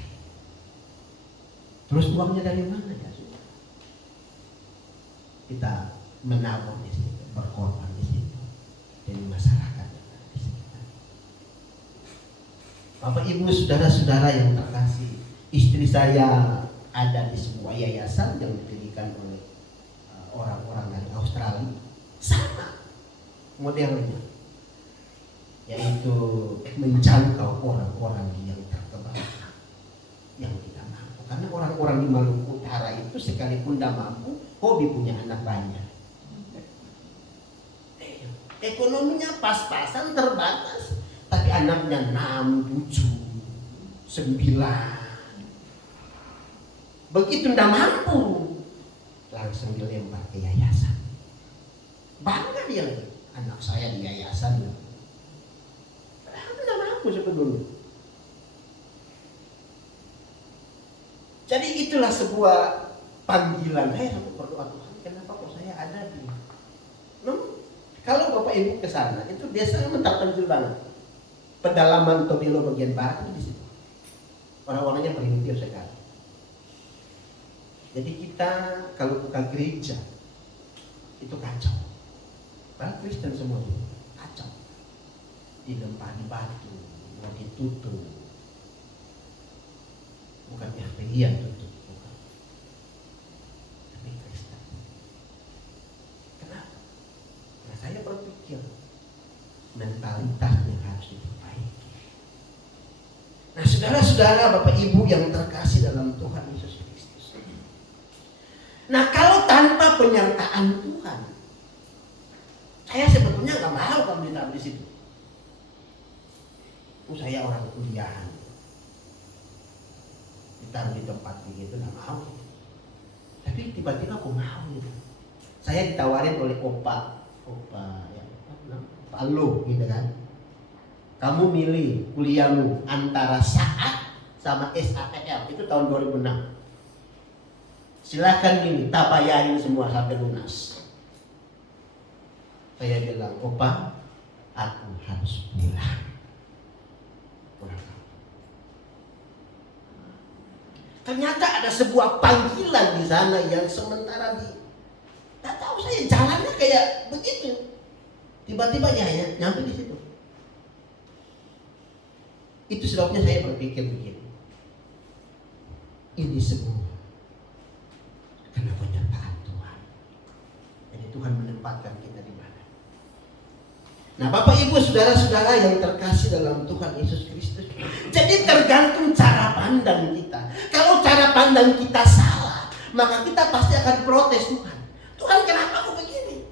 Terus uangnya dari mana ya? Kita menabur di situ, berkorban di situ, dari masyarakat di sekitar. Bapak Ibu saudara-saudara yang terkasih, istri saya ada di sebuah yayasan yang didirikan oleh orang-orang dari Australia, sama modelnya, yaitu menjangkau orang-orang yang terkebal, yang tidak mampu. Karena orang-orang di Maluku Utara itu sekalipun tidak mampu, hobi punya anak banyak. Ekonominya pas-pasan, terbatas, tapi anaknya 6, 7, 9. Begitu tidak mampu, langsung dilempar ke yayasan. Bangga dia lagi, anak saya di yayasan. Padahal tidak mampu sebetulnya. Jadi itulah sebuah panggilan. Saya berdoa, Tuhan, kenapa kok saya ada di kalau Bapak Ibu ke sana, itu desanya mentak-pentil banget. Pedalaman Tobielo bagian barat itu di situ. Orang-orangnya primitif sekali. Jadi kita kalau buka gereja itu kacau. Padahal Kristen semua itu kacau. Dilempar di batu, mau ditutup. Bukan Yahweh tutup, bukan. Tapi Kristen. Kenapa? mentalitasnya harus diperbaiki. Nah, saudara-saudara, Bapak Ibu yang terkasih dalam Tuhan Yesus Kristus. Nah, kalau tanpa penyertaan Tuhan, saya sebetulnya nggak mau kamu ditaruh di situ. Saya orang kuliahan, ditaruh di tempat begitu nggak mau. Tapi tiba-tiba aku mau gitu. Saya ditawarin oleh opa ya, Pak Lu gitu kan. Kamu milih kuliahmu antara SAAT sama SATL, itu tahun 2006. Silakan milih, tak bayarin semua sampai lunas. Saya bilang, opa, aku harus pulang. Ternyata ada sebuah panggilan di sana yang sementara tak tahu saya jalannya kayak begitu. Tiba-tiba ya nyampe di situ. Itu sebabnya saya berpikir begini. Ini semua karena penyertaan Tuhan. Jadi Tuhan menempatkan kita di mana. Nah, Bapak Ibu saudara-saudara yang terkasih dalam Tuhan Yesus Kristus. Jadi tergantung cara pandang kita. Kalau cara pandang kita salah, maka kita pasti akan protes Tuhan. Tuhan, kenapa aku begini?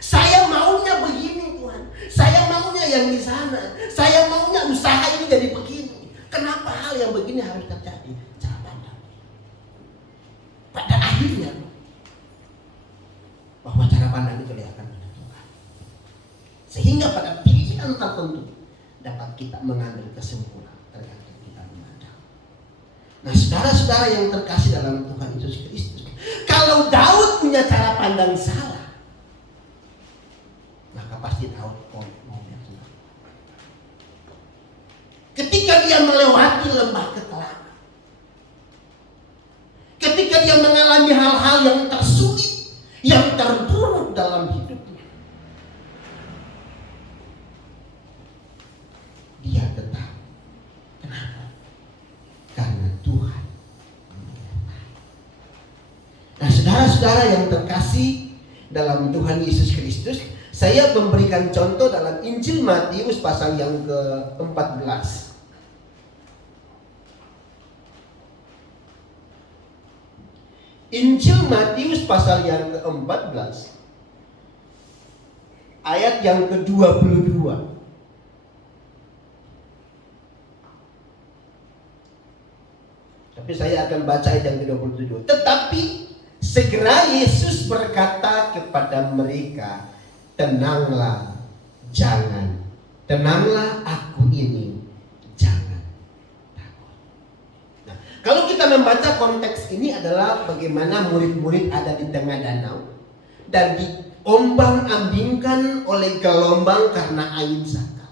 Saya maunya begini Tuhan. Saya maunya yang di sana. Saya maunya usaha ini jadi begini. Kenapa hal yang begini harus terjadi? Cara pandang. Pada akhirnya bahwa cara pandang itu akan menentukan. Sehingga pada pilihan tertentu dapat kita mengambil kesimpulan tergantung kita memandang. Nah, saudara-saudara yang terkasih dalam Tuhan Yesus Kristus, kalau Daud punya cara pandang salah, maka pasti Daud mau bersalah. Ketika dia melewati lembah ketelaga, ketika dia mengalami hal-hal yang tersulit, yang terburuk dalam hidupnya, dia tetap. Kenapa? Karena Tuhan menyertai. Nah, saudara-saudara yang terkasih dalam Tuhan Yesus Kristus, saya memberikan contoh dalam Injil Matius pasal yang ke-14. Injil Matius pasal yang ke-14 ayat yang ke-22. Tapi saya akan baca ayat yang ke-27. Tetapi segera Yesus berkata kepada mereka, tenanglah, tenanglah, aku ini, jangan takut. Nah, kalau kita membaca konteks ini adalah bagaimana murid-murid ada di tengah danau dan diombang-ambingkan oleh gelombang karena angin sakal.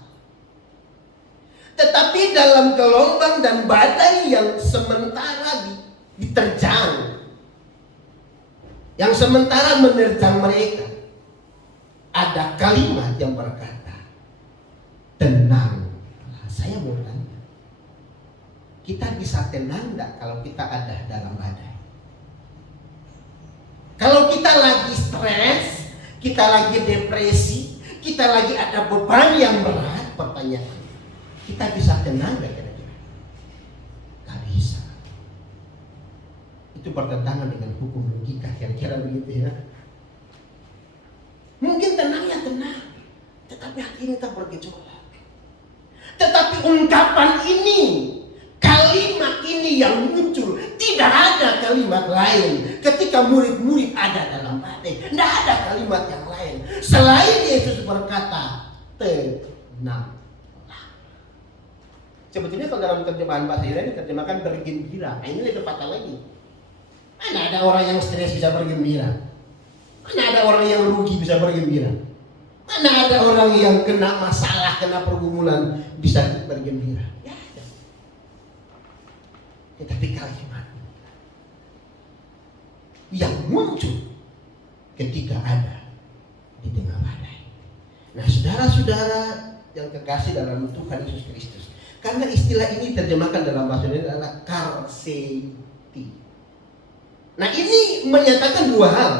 Tetapi dalam gelombang dan badai yang sementara diterjang, yang sementara menerjang mereka, ada kalimat yang berkata, tenang. Saya mau tanya, kita bisa tenang enggak kalau kita ada dalam badai? Kalau kita lagi stres, kita lagi depresi, kita lagi ada beban yang berat, pertanyaan, kita bisa tenang enggak kira-kira? Gak bisa. Itu bertentangan dengan hukum logika, kira-kira begitu ya. Mungkin tenangnya tenang, tetapi hati ini tak bergejolak. Tetapi ungkapan ini, kalimat ini yang muncul, tidak ada kalimat lain. Ketika murid-murid ada dalam badai, tidak ada kalimat yang lain selain Yesus berkata, tenanglah. Sebetulnya kalau dalam terjemahan bahasa Yunani diterjemahkan bergembira. Nah, ini lebih fatal lagi. Mana ada orang yang stres bisa bergembira? Mana ada orang yang rugi bisa bergembira? Mana ada orang yang kena masalah, kena pergumulan bisa bergembira? Ya ada. Tetapi kalimat yang muncul ketika ada di tengah badai. Nah, saudara-saudara yang kekasih dalam Tuhan Yesus Kristus, karena istilah ini terjemahkan dalam bahasa Indonesia adalah karseti. Nah, ini menyatakan dua hal.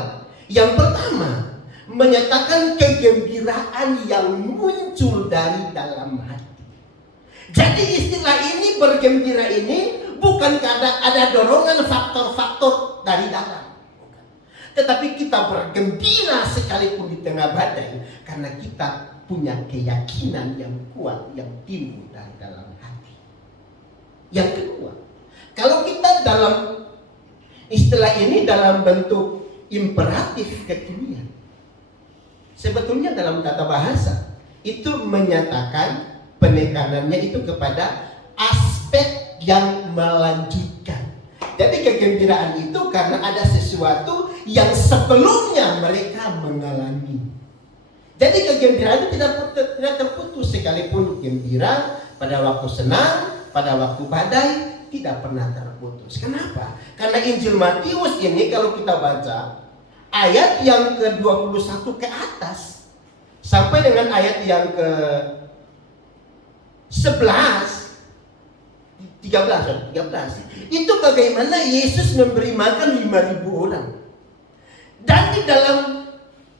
Yang pertama, menyatakan kegembiraan yang muncul dari dalam hati. Jadi istilah ini, bergembira ini, bukan karena ada dorongan faktor-faktor dari dalam, bukan. Tetapi kita bergembira sekalipun di tengah badai, karena kita punya keyakinan yang kuat yang timbul dari dalam hati. Yang kedua, kalau kita dalam istilah ini dalam bentuk imperatif kekinian, sebetulnya dalam tata bahasa itu menyatakan penekanannya itu kepada aspek yang melanjutkan. Jadi kegembiraan itu karena ada sesuatu yang sebelumnya mereka mengalami. Jadi kegembiraan itu tidak terputus, sekalipun gembira pada waktu senang, pada waktu badai, tidak pernah terputus. Kenapa? Karena Injil Matius ini kalau kita baca ayat yang ke-21 ke atas sampai dengan ayat yang ke-11, 13 itu bagaimana Yesus memberi makan 5.000 orang. Dan di dalam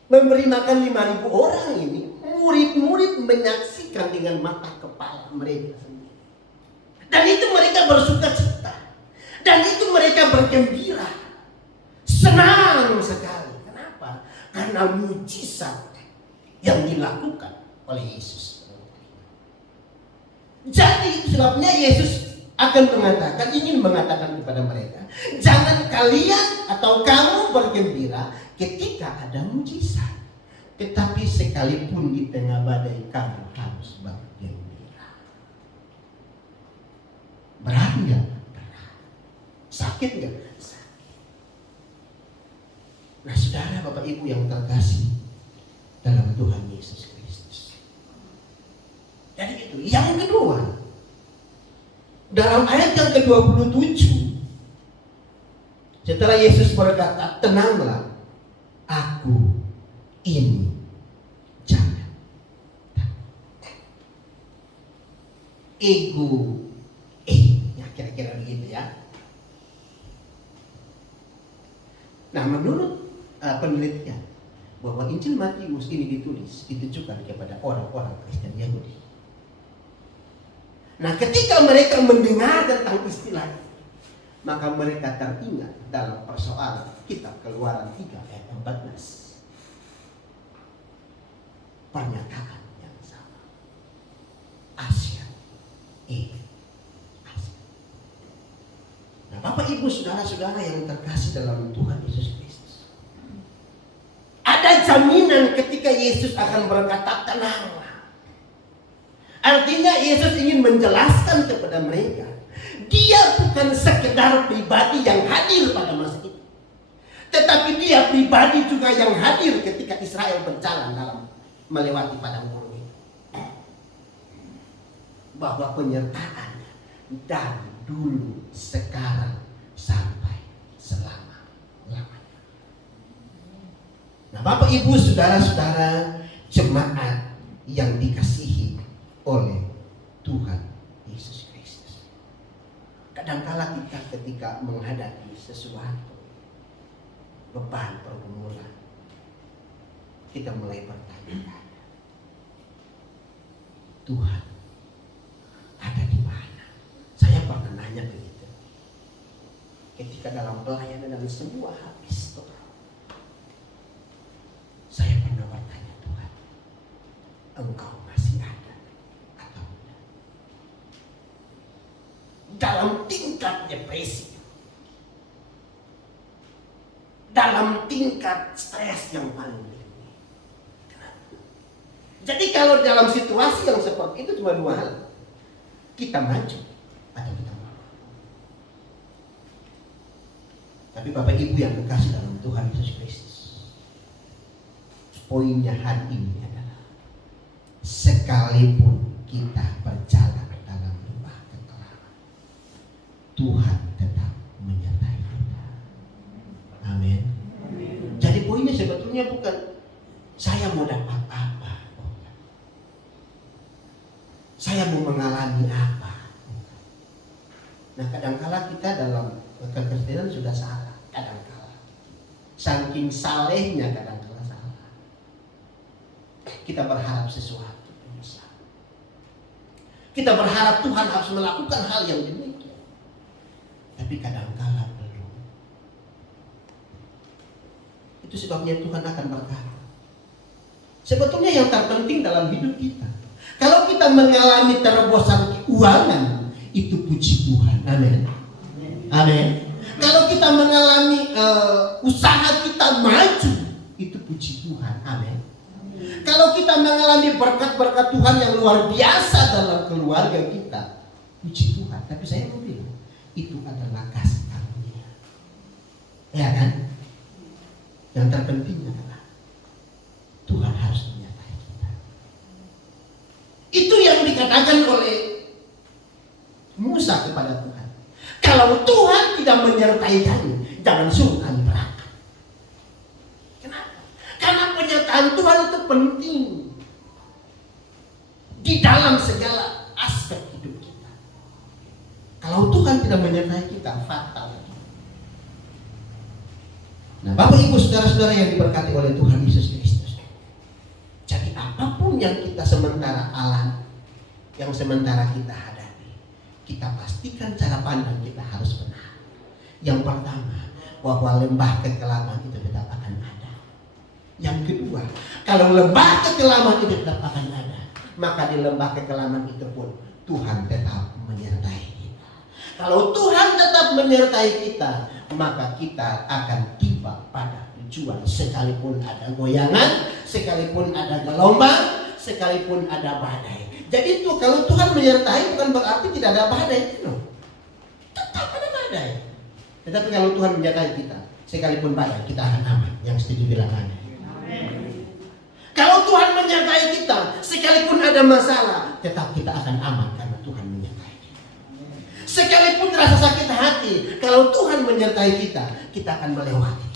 memberi makan 5.000 orang ini, murid-murid menyaksikan dengan mata kepala mereka sendiri. Dan itu mereka bersuka cita. Dan itu mereka bergembira. Senang sekali. Kenapa? Karena mujizat yang dilakukan oleh Yesus. Jadi sebabnya Yesus akan mengatakan, ingin mengatakan kepada mereka, jangan kalian atau kamu bergembira ketika ada mujizat, tetapi sekalipun di tengah badai kamu harus bergembira. Berat nggak? Berat. Sakit nggak? Sakit. Nah, saudara, Bapak Ibu yang terkasih dalam Tuhan Yesus Kristus. Jadi itu. Yang kedua, dalam ayat yang ke-27, setelah Yesus berkata, tenanglah, aku ini, jangan takut. Ego, ya kira-kira begitu ya. Nah, menurut penelitian bahwa Injil Matius ini ditujukan kepada orang-orang Kristen Yahudi. Nah, ketika mereka mendengar tentang istilah ini, maka mereka teringat dalam persoalan kitab Keluaran 3 ayat 14. Pernyataan yang sama. Asia. Asia. Nah, Bapak Ibu saudara-saudara yang terkasih dalam Tuhan Yesus Kristus, ada jaminan ketika Yesus akan berkata tenanglah. Artinya Yesus ingin menjelaskan kepada mereka, dia bukan sekedar pribadi yang hadir pada masa itu, tetapi dia pribadi juga yang hadir ketika Israel berjalan dalam melewati padang gurun itu. Bahwa penyertaannya dari dulu, sekarang, sampai selama-lamanya. Nah, Bapak Ibu saudara-saudara jemaat yang dikasihi oleh Tuhan Yesus Kristus. Kadangkala kita ketika menghadapi sesuatu, beban pergumulan, kita mulai bertanya, Tuhan ada di mana? Saya pernah nanya begitu. Ketika dalam pelayanan dan semua habis, saya pernah bertanya, Tuhan, Engkau masih ada? Dalam tingkat depresi, dalam tingkat stres yang paling tinggi. Jadi kalau dalam situasi yang seperti itu cuma dua hal, kita maju atau kita mundur. Tapi Bapak Ibu yang kekasih dalam Tuhan Yesus Kristus, poinnya hari ini adalah sekalipun kita berjalan dalam lembah kekelaman, Tuhan tetap menyertai kita. Amin. Jadi poinnya sebetulnya bukan saya mau dapat apa, saya mau mengalami apa. Nah, kadangkala kita dalam kekristenan sudah salah, kadangkala saking salehnya kadangkala salah. kita berharap sesuatu. Kita berharap Tuhan harus melakukan hal yang demikian. Tapi kadang-kala belum. Itu sebabnya Tuhan akan berkata, sebetulnya yang terpenting dalam hidup kita, kalau kita mengalami terobosan keuangan, itu puji Tuhan. Amin. Amin. Kalau kita mengalami usaha kita maju, itu puji Tuhan. Amin. Kalau kita mengalami berkat-berkat Tuhan yang luar biasa dalam keluarga kita, puji Tuhan. Tapi saya mau bilang, itu adalah kasih karunia. Ya kan? Yang terpenting adalah Tuhan harus menyertai kita. Itu yang dikatakan oleh Musa kepada Tuhan. Kalau Tuhan tidak menyertai kami, jangan suruh kami berangkat. Kenapa? Karena penyertaan Tuhan itu penting di dalam segala aspek hidup kita. Kalau Tuhan tidak menyertai kita, fatal. Nah, Bapak Ibu saudara-saudara yang diberkati oleh Tuhan Yesus Kristus. Jadi apapun yang kita sementara alami, yang sementara kita hadapi, kita pastikan cara pandang kita harus benar. Yang pertama, bahwa lembah kekelaman itu tetap akan ada. Yang kedua, kalau lembah kekelaman itu tetap akan ada, maka di lembah kekelaman itu pun Tuhan tetap menyertai kita. Kalau Tuhan tetap menyertai kita, maka kita akan tiba pada tujuan, sekalipun ada goyangan, sekalipun ada gelombang, sekalipun ada badai. Jadi itu kalau Tuhan menyertai bukan berarti tidak ada badai, no. Tetap ada badai. Tetapi kalau Tuhan menyertai kita, sekalipun badai, kita akan aman. Yang setuju bilang amin. Kalau Tuhan menyertai kita, sekalipun ada masalah, tetap kita akan aman karena Tuhan menyertai kita. Sekalipun rasa sakit hati, kalau Tuhan menyertai kita, kita akan melewati.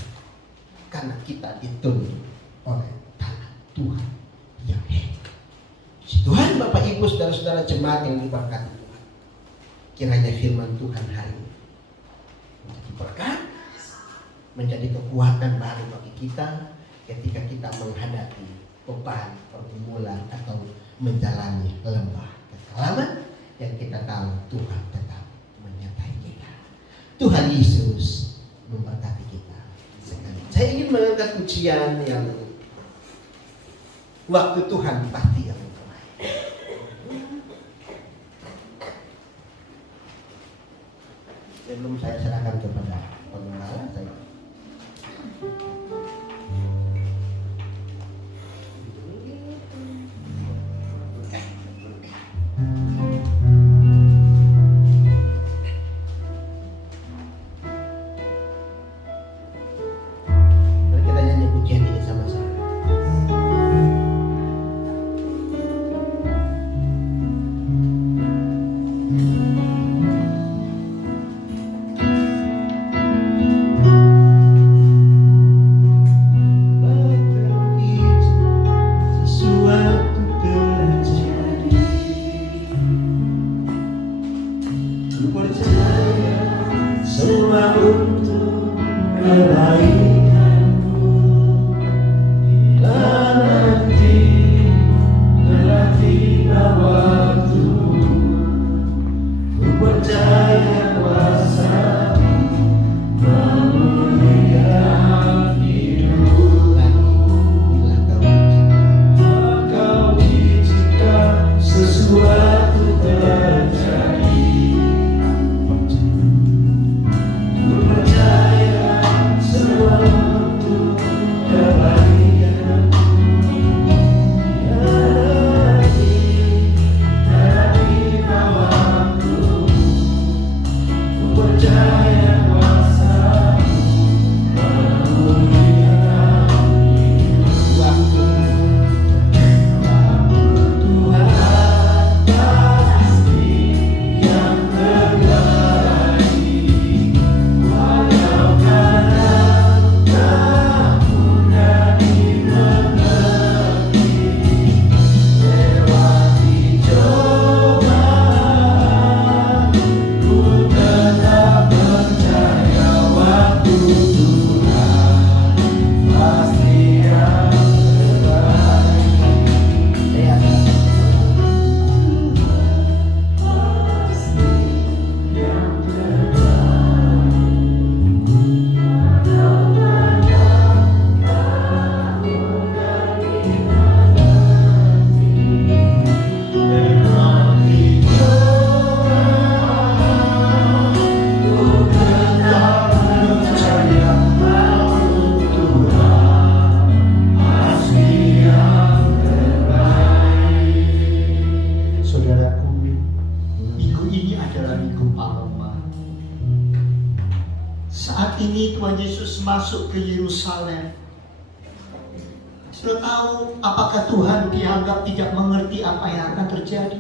Karena kita dituntun oleh tangan Tuhan yang hebat. Tuhan, Bapak Ibu, saudara-saudara jemaat yang diberkati Tuhan, kiranya firman Tuhan hari ini menjadi berkat, menjadi kekuatan baru bagi kita ketika kita menghadapi beban pergumulan atau menjalani lembah kekelaman yang kita tahu Tuhan tetap menyertai kita. Tuhan Yesus memberkati kita sekali. Saya ingin mengangkat ujian yang waktu Tuhan pasti yang terbaik. Sebelum saya serahkan kepada pengembala, saya kita nyanyi pujian ini sama-sama. masuk ke Yerusalem. Sudah tahu apakah Tuhan dianggap tidak mengerti apa yang akan terjadi?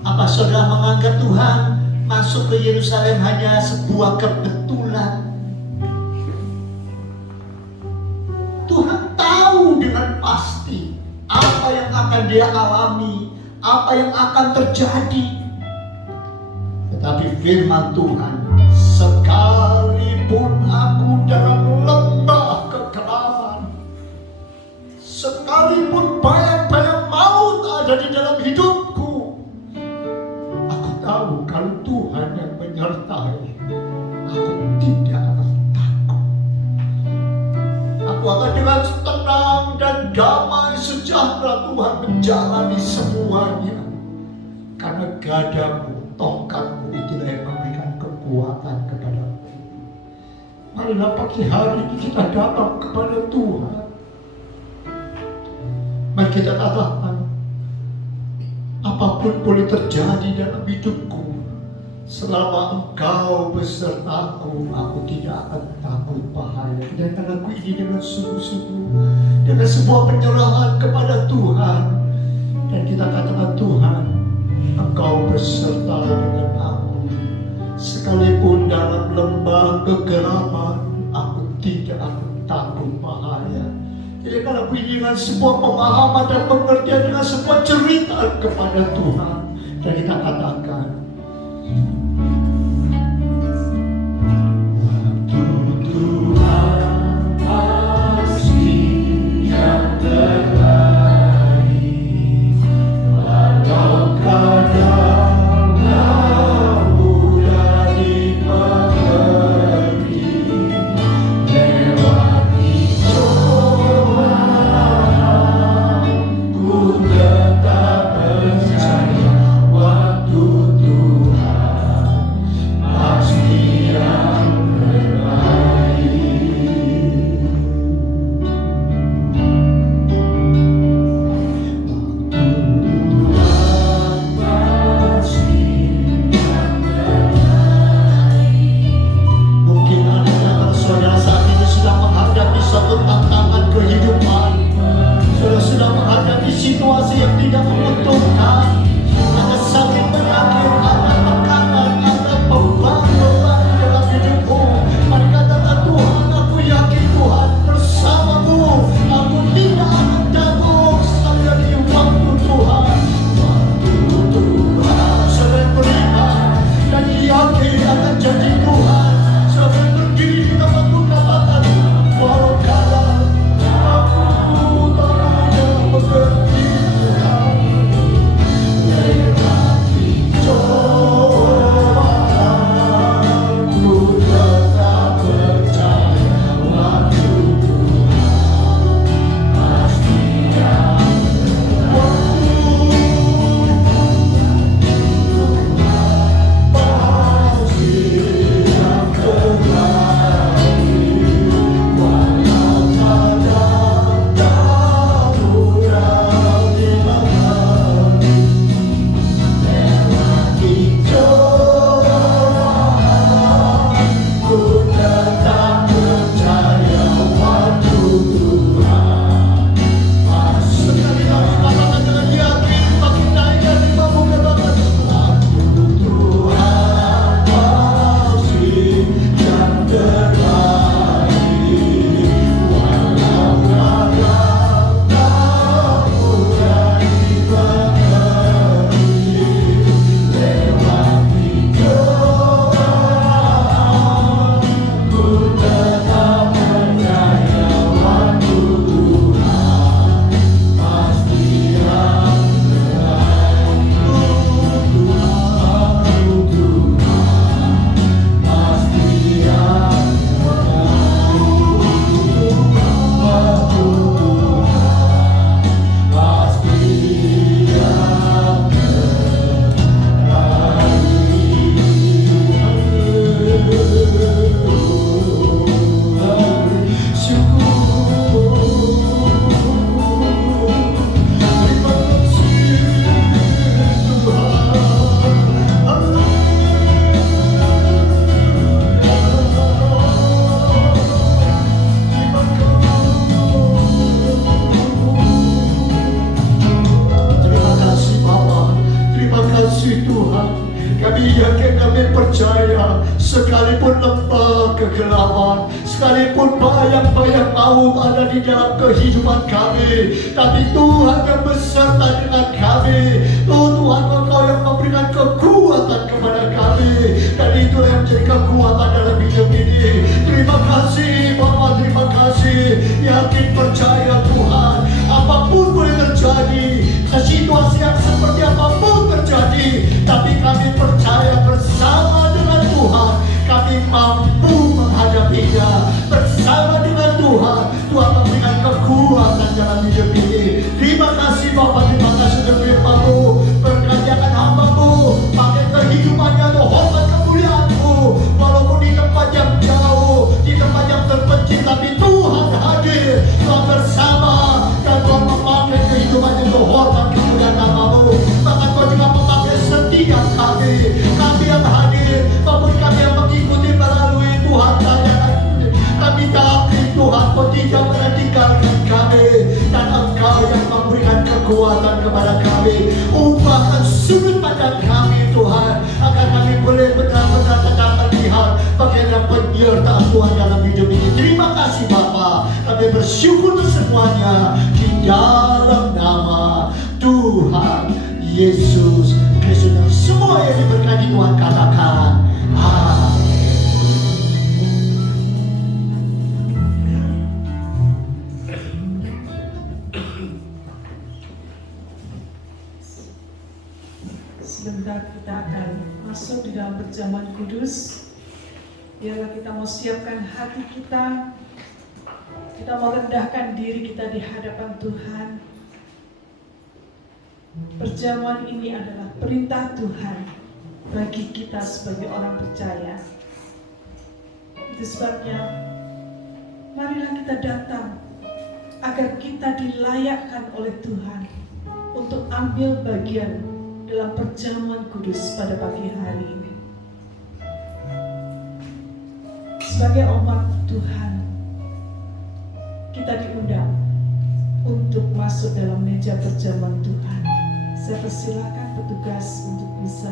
Apa saudara menganggap Tuhan masuk ke Yerusalem hanya sebuah kebetulan? Tuhan tahu dengan pasti apa yang akan dia alami, apa yang akan terjadi. Tetapi firman Tuhan, sekalipun aku dalam lembah kekelaman, sekalipun bayang-bayang maut ada di dalam hidupku, aku tahu kalau Tuhan yang menyertai, aku tidak akan takut. Aku akan dengan tenang dan damai sejahtera Tuhan menjalani semuanya. Karena gadamu, tongkatmu itulah yang memberikan kekuatan kepadaku. Marilah pagi hari ini kita datang kepada Tuhan. Mari kita katakan, apapun boleh terjadi dalam hidupku, selama Engkau besertaku, aku tidak akan takut bahaya. Dan aku ini dengan sungguh-sungguh, dengan sebuah penyerahan kepada Tuhan. Dan kita katakan, Tuhan, Engkau beserta dengan aku. Sekalipun dalam lembah kegelapan, aku tidak akan takut bahaya. Jadi kalau ini dengan sebuah pemahaman dan pengertian, dengan sebuah cerita kepada Tuhan, dan kita katakan, waktu Tuhan pasti yang terbaik, walau kadang mudah dimengerti, lewati cobaan, ku tetap percaya waktu Tuhan pasti yang terbaik. Mungkin ada antara saudara saat ini sedang menghadapi suatu tantangan kehidupan. Saudara sedang menghadapi situasi yang tidak menguntungkan. Ada sakit penyakit, ada tekanan, ada beban-beban dalam hidupmu. Mari katakan, Tuhan, aku yakin Tuhan bersamamu. Aku tidak akan takut sampai di waktu Tuhan. Waktu Tuhan, saudara beriman dan yakin akan janji Tuhan. Saudara berdiri di tempatmu, katakan, walau kadang aku tak mudah mengerti Tuhan, Tuhan. Kami yakin, kami percaya, sekalipun lembah kegelapan, sekalipun bayang-bayang maut ada di dalam kehidupan kami, tapi Tuhan yang beserta dengan kami. Oh Tuhan, Engkau yang memberikan kekuatan kepada kami, dan itulah yang menjadi kekuatan dalam hidup ini. Terima kasih Bapa, terima kasih. Yakin, percaya Tuhan, apapun boleh terjadi, situasi yang seperti apapun terjadi, tapi kami percaya bersama dengan Tuhan kami mampu menghadapinya. Bersama dengan Tuhan, Tuhan memberikan kekuatan dalam hidup ini. Terima kasih Bapa, terima kasih untuk firman-Mu. Berkerjakan hamba-Mu, pakai kehidupannya untuk hormat kemuliaan-Mu. Walaupun di tempat yang jauh, di tempat yang terpencil, tapi Tuhan hadir, Tuhan bersama, dan Tuhan memakai kehidupannya untuk hormat kemuliaan nama-Mu. Maka Kau juga memakai setiap kami yang hadir, maupun kami yang mengikuti melalui Tuhan tayangan. Kami yakin Tuhan, Kau tidak pernah tinggalkan kami, dan Engkau yang memberikan kekuatan kepada kami. Ubahkan sudut pandang kami Tuhan, agar kami boleh benar-benar tetap melihat bagaimana penyertaan Tuhan dalam hidup ini. Terima kasih Bapa, kami bersyukur semuanya di dalam nama Tuhan Yesus Kristus. Semua yang diberkati Tuhan katakan amin. Sebentar kita akan masuk di dalam perjamuan kudus. Biarlah kita mau siapkan hati kita mau rendahkan diri kita di hadapan Tuhan. Perjamuan ini adalah perintah Tuhan bagi kita sebagai orang percaya. Itu sebabnya marilah kita datang agar kita dilayakkan oleh Tuhan untuk ambil bagian dalam perjamuan kudus pada pagi hari ini. Sebagai umat Tuhan, kita diundang untuk masuk dalam meja perjamuan Tuhan. Saya persilakan petugas untuk bisa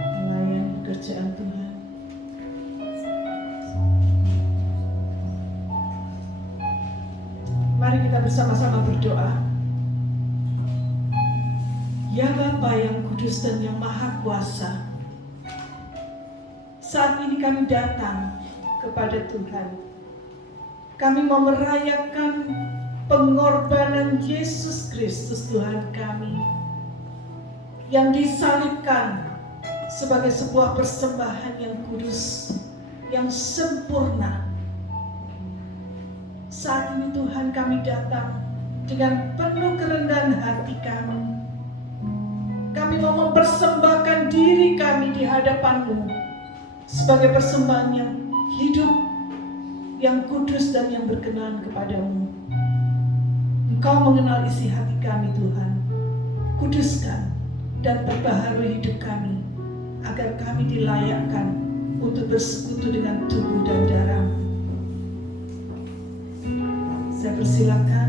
melayani pekerjaan Tuhan. Mari kita bersama-sama berdoa. Ya Bapa yang kudus dan yang maha kuasa, saat ini kami datang kepada Tuhan. Kami mau merayakan pengorbanan Yesus Kristus Tuhan kami, yang disalibkan sebagai sebuah persembahan yang kudus, yang sempurna. Saat ini Tuhan, kami datang dengan penuh kerendahan hati kami. Kami mau mempersembahkan diri kami di hadapan-Mu sebagai persembahan yang hidup, yang kudus dan yang berkenan kepada-Mu. Engkau mengenal isi hati kami Tuhan. Kuduskan dan perbaharui hidup kami, agar kami dilayakkan untuk bersekutu dengan tubuh dan darah-Mu. Saya persilakan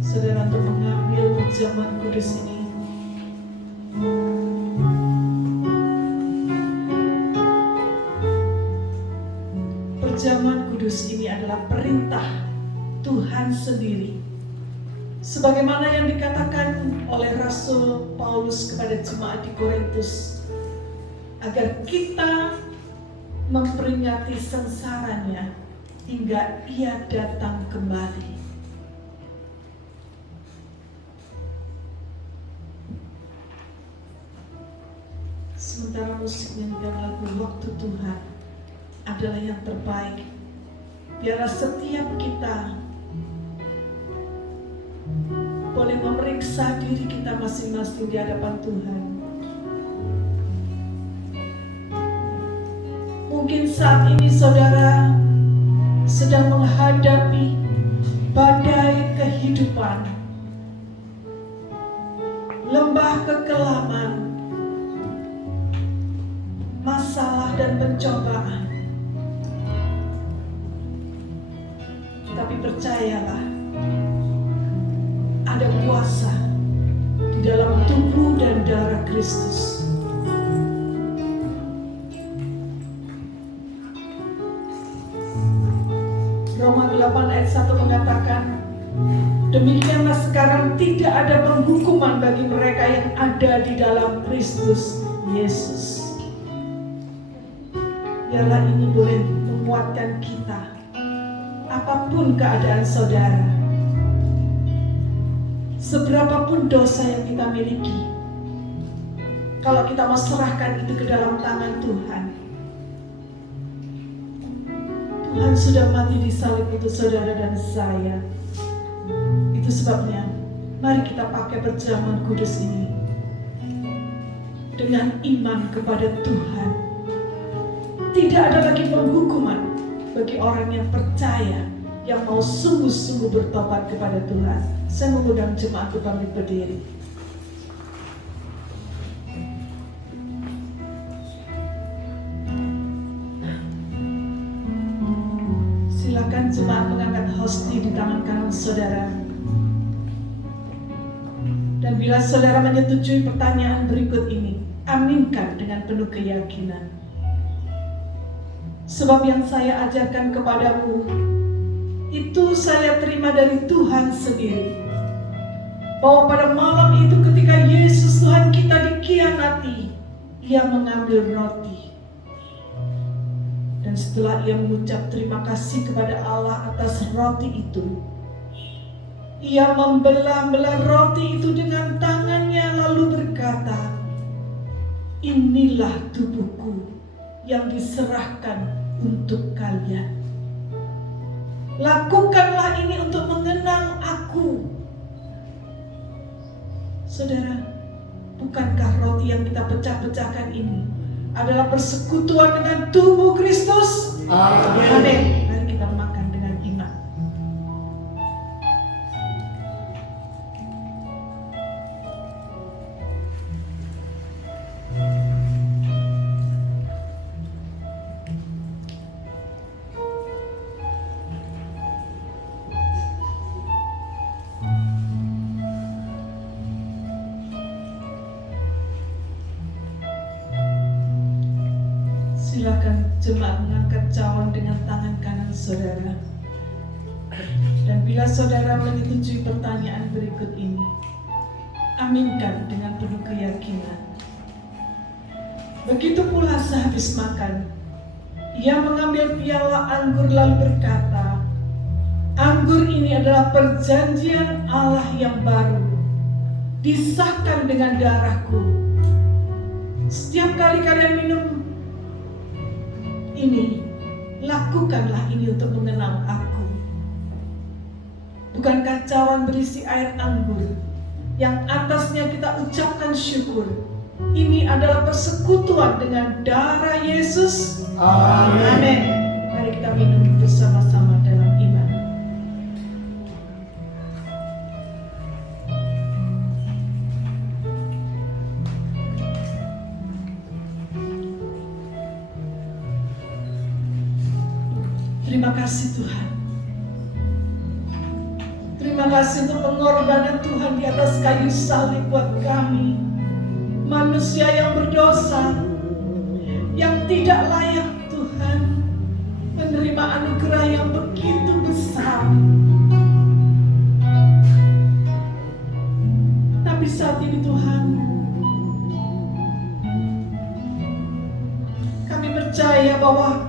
saudara untuk mengambil perjamuan kudus ini. Perjamuan kudus ini adalah perintah Tuhan sendiri, sebagaimana yang dikatakan oleh Rasul Paulus kepada jemaat di Korintus, agar kita memperingati sengsaranya hingga Ia datang kembali. Sementara musik nyanyikan lagu Waktu Tuhan adalah yang terbaik, biarlah setiap kita boleh memeriksa diri kita masing-masing di hadapan Tuhan. Mungkin saat ini saudara sedang menghadapi badai kehidupan, lembah kekelaman, masalah dan pencobaan. Tapi percayalah, ada kuasa di dalam tubuh dan darah Kristus. Roma 8 ayat 1 mengatakan, demikianlah sekarang tidak ada penghukuman bagi mereka yang ada di dalam Kristus Yesus. Biarlah ini boleh menguatkan kita, apapun keadaan saudara, seberapapun dosa yang kita miliki, kalau kita mau serahkan itu ke dalam tangan Tuhan. Tuhan sudah mati di salib untuk saudara dan saya. Itu sebabnya mari kita pakai perjamuan kudus ini dengan iman kepada Tuhan. Tidak ada lagi penghukuman bagi orang yang percaya, yang mau sungguh-sungguh bertobat kepada Tuhan. Saya mengundang jemaat bangkit berdiri. Silakan jemaat mengangkat hosti di tangan kanan saudara. Dan bila saudara menyetujui pertanyaan berikut ini, aminkan dengan penuh keyakinan. Sebab yang saya ajarkan kepadamu, itu saya terima dari Tuhan sendiri. Bahwa pada malam itu ketika Yesus Tuhan kita dikhianati, Ia mengambil roti. Dan setelah Ia mengucap terima kasih kepada Allah atas roti itu, Ia membelah-belah roti itu dengan tangannya lalu berkata, inilah tubuhku yang diserahkan untuk kalian. Lakukanlah ini untuk mengenang aku. Saudara, bukankah roti yang kita pecah-pecahkan ini adalah persekutuan dengan tubuh Kristus? Amin. Mari kita makan dengan iman. Silakan jemaat mengangkat cawan dengan tangan kanan saudara. Dan bila saudara menyetujui pertanyaan berikut ini, aminkan dengan penuh keyakinan. Begitu pula sehabis makan, Ia mengambil piala anggur lalu berkata, anggur ini adalah perjanjian Allah yang baru, disahkan dengan darahku. Setiap kali kalian minum ini, lakukanlah ini untuk mengenang aku. Bukankah cawan berisi air anggur yang atasnya kita ucapkan syukur? Ini adalah persekutuan dengan darah Yesus. Amin. Mari kita minum bersama-sama dalam iman. Terima kasih Tuhan. Terima kasih untuk pengorbanan Tuhan di atas kayu salib buat kami, manusia yang berdosa, yang tidak layak Tuhan, menerima anugerah yang begitu besar. Tapi saat ini Tuhan, kami percaya bahwa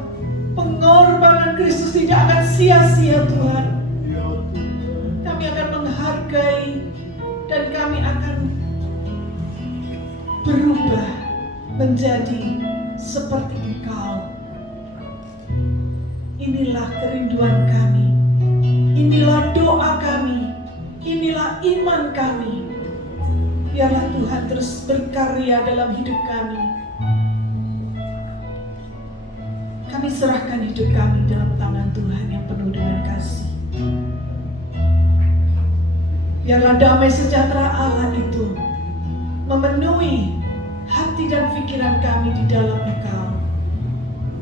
pengorbanan Kristus tidak akan sia-sia Tuhan. Kami akan menghargai dan kami akan berubah menjadi seperti Engkau. Inilah kerinduan kami, inilah doa kami, inilah iman kami. Biarlah Tuhan terus berkarya dalam hidup kami. Kami serahkan hidup kami dalam tangan Tuhan yang penuh dengan kasih. Biarlah damai sejahtera Allah itu memenuhi hati dan pikiran kami di dalam Engkau.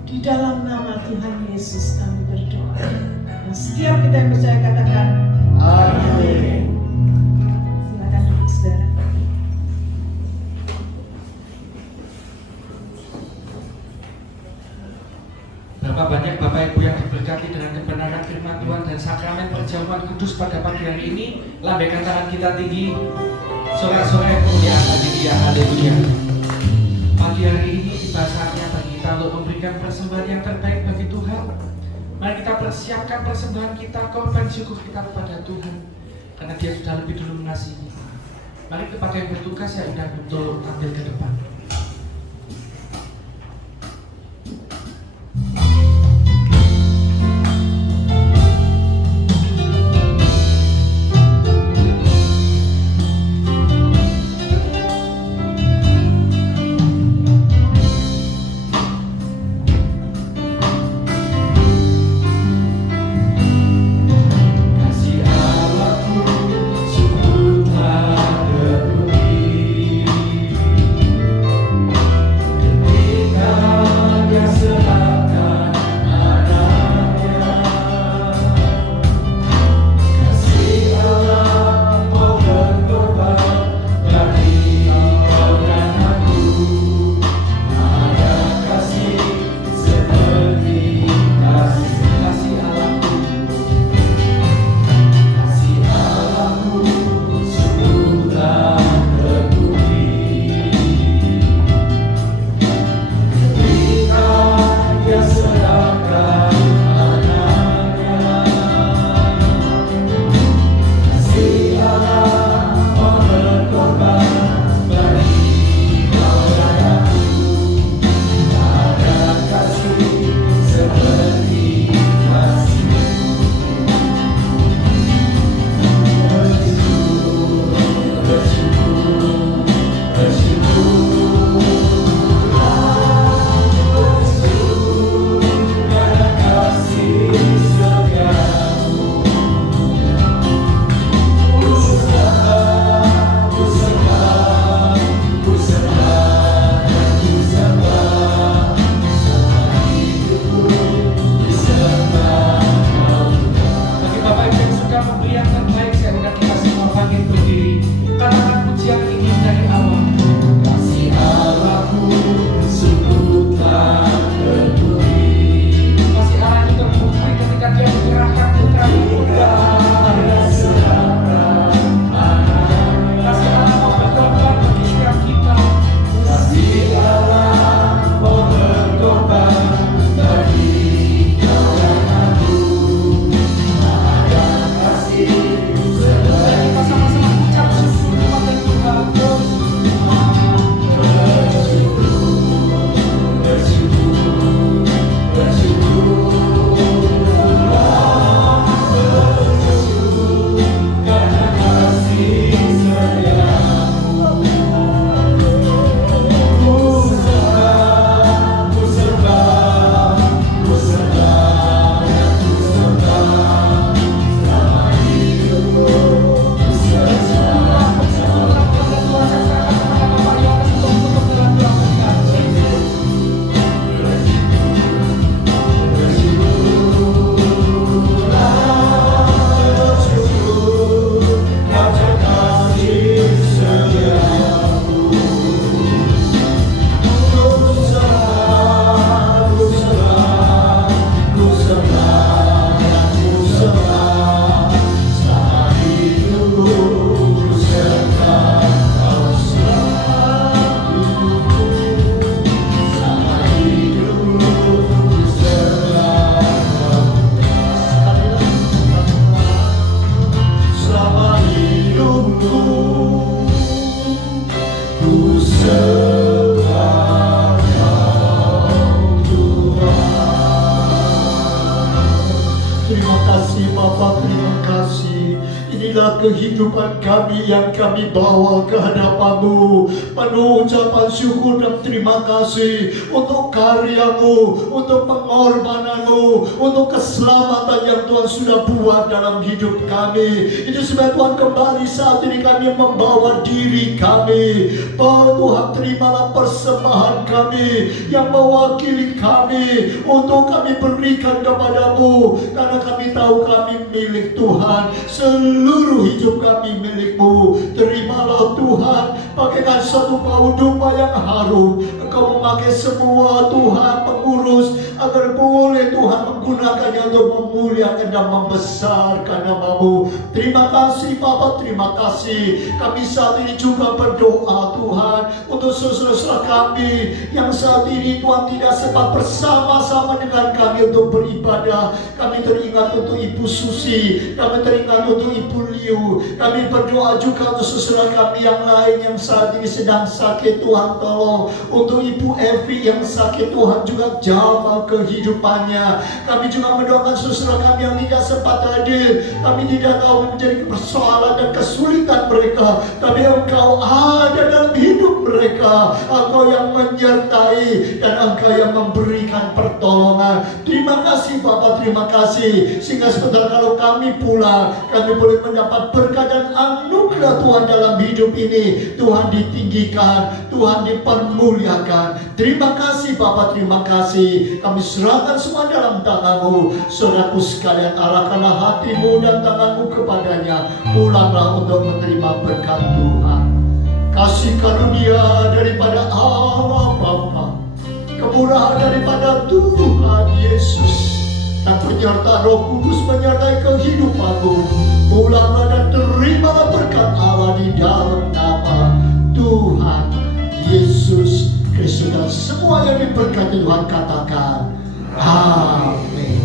Di dalam nama Tuhan Yesus kami berdoa. Dan setiap kita yang percaya katakan, amin. Silakan duduk saudara. jamuan kudus pada pagi hari ini. Lambaikan tangan kita tinggi. Sorak-sorai kemuliaan bagi Dia. Haleluya. Pagi hari ini tiba saatnya bagi kita untuk memberikan persembahan yang terbaik bagi Tuhan. Mari kita persiapkan persembahan kita, korban syukur kita kepada Tuhan, karena Dia sudah lebih dulu mengasihi. Mari kepada yang bertugas ya udah untuk tampil ke depan. Inilah kehidupan kami yang kami bawa ke hadapan-Mu, penuh ucapan syukur dan terima kasih untuk karya-Mu, untuk pengorbanan-Mu, untuk keselamatan yang Tuhan sudah buat dalam hidup kami. Itu sebab Tuhan kembali saat ini kami membawa diri kami. Tuhan terimalah persembahan kami yang mewakili kami untuk kami berikan kepada-Mu, karena kami tahu kami milik Tuhan. Seluruh hidup kami milik-Mu. Terimalah Tuhan, pakaikan satu bau domba yang harum. Engkau memakai semua Tuhan pengurus agar boleh Tuhan menggunakannya untuk memuliakan dan membesarkan nama-Mu. Terima kasih Bapa, terima kasih. Kami saat ini juga berdoa Tuhan untuk saudara-saudara kami yang saat ini Tuhan tidak sempat bersama-sama dengan kami untuk beribadah. Kami teringat untuk Ibu Susi, kami teringat untuk Ibu Liu. Kami berdoa juga untuk saudara kami yang lain yang saat ini sedang sakit. Tuhan tolong. Untuk Ibu Evi yang sakit, Tuhan juga jamah kehidupannya. Kami juga mendoakan saudara kami yang tidak sempat hadir. Kami tidak tahu menjadi persoalan dan kesulitan mereka, tapi Engkau ada dalam hidup mereka. Engkau yang menyertai dan Engkau yang memberikan pertolongan. Terima kasih Bapa, terima kasih. Sehingga sebentar kalau kami pulang, kami boleh mendapat berkat dan anugerah Tuhan dalam hidup ini. Tuhan ditinggikan, Tuhan dipermuliakan. Terima kasih Bapa, terima kasih. Kami serahkan semua dalam tangan-Mu. Saudaraku sekalian, arahkanlah hatimu dan tanganmu kepadanya. Pulanglah untuk menerima berkat Tuhan. Kasih karunia daripada Allah Bapa, kemurahan daripada Tuhan Yesus, dan penyertaan Roh Kudus menyertai kehidupanmu. Pulanglah dan terimalah berkat Allah di dalam nama Tuhan Yesus Kristus. Dan semua yang diberkati Tuhan katakan amin.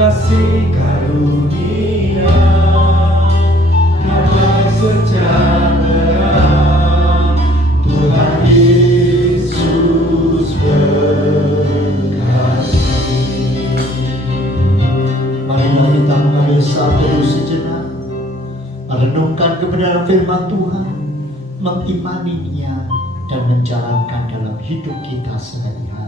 kasih karunia damai sejahtera Tuhan Yesus berkati. Marilah kita mengambil satu sejenak, merenungkan kebenaran firman Tuhan, mengimaninya dan menjalankan dalam hidup kita sehari-hari.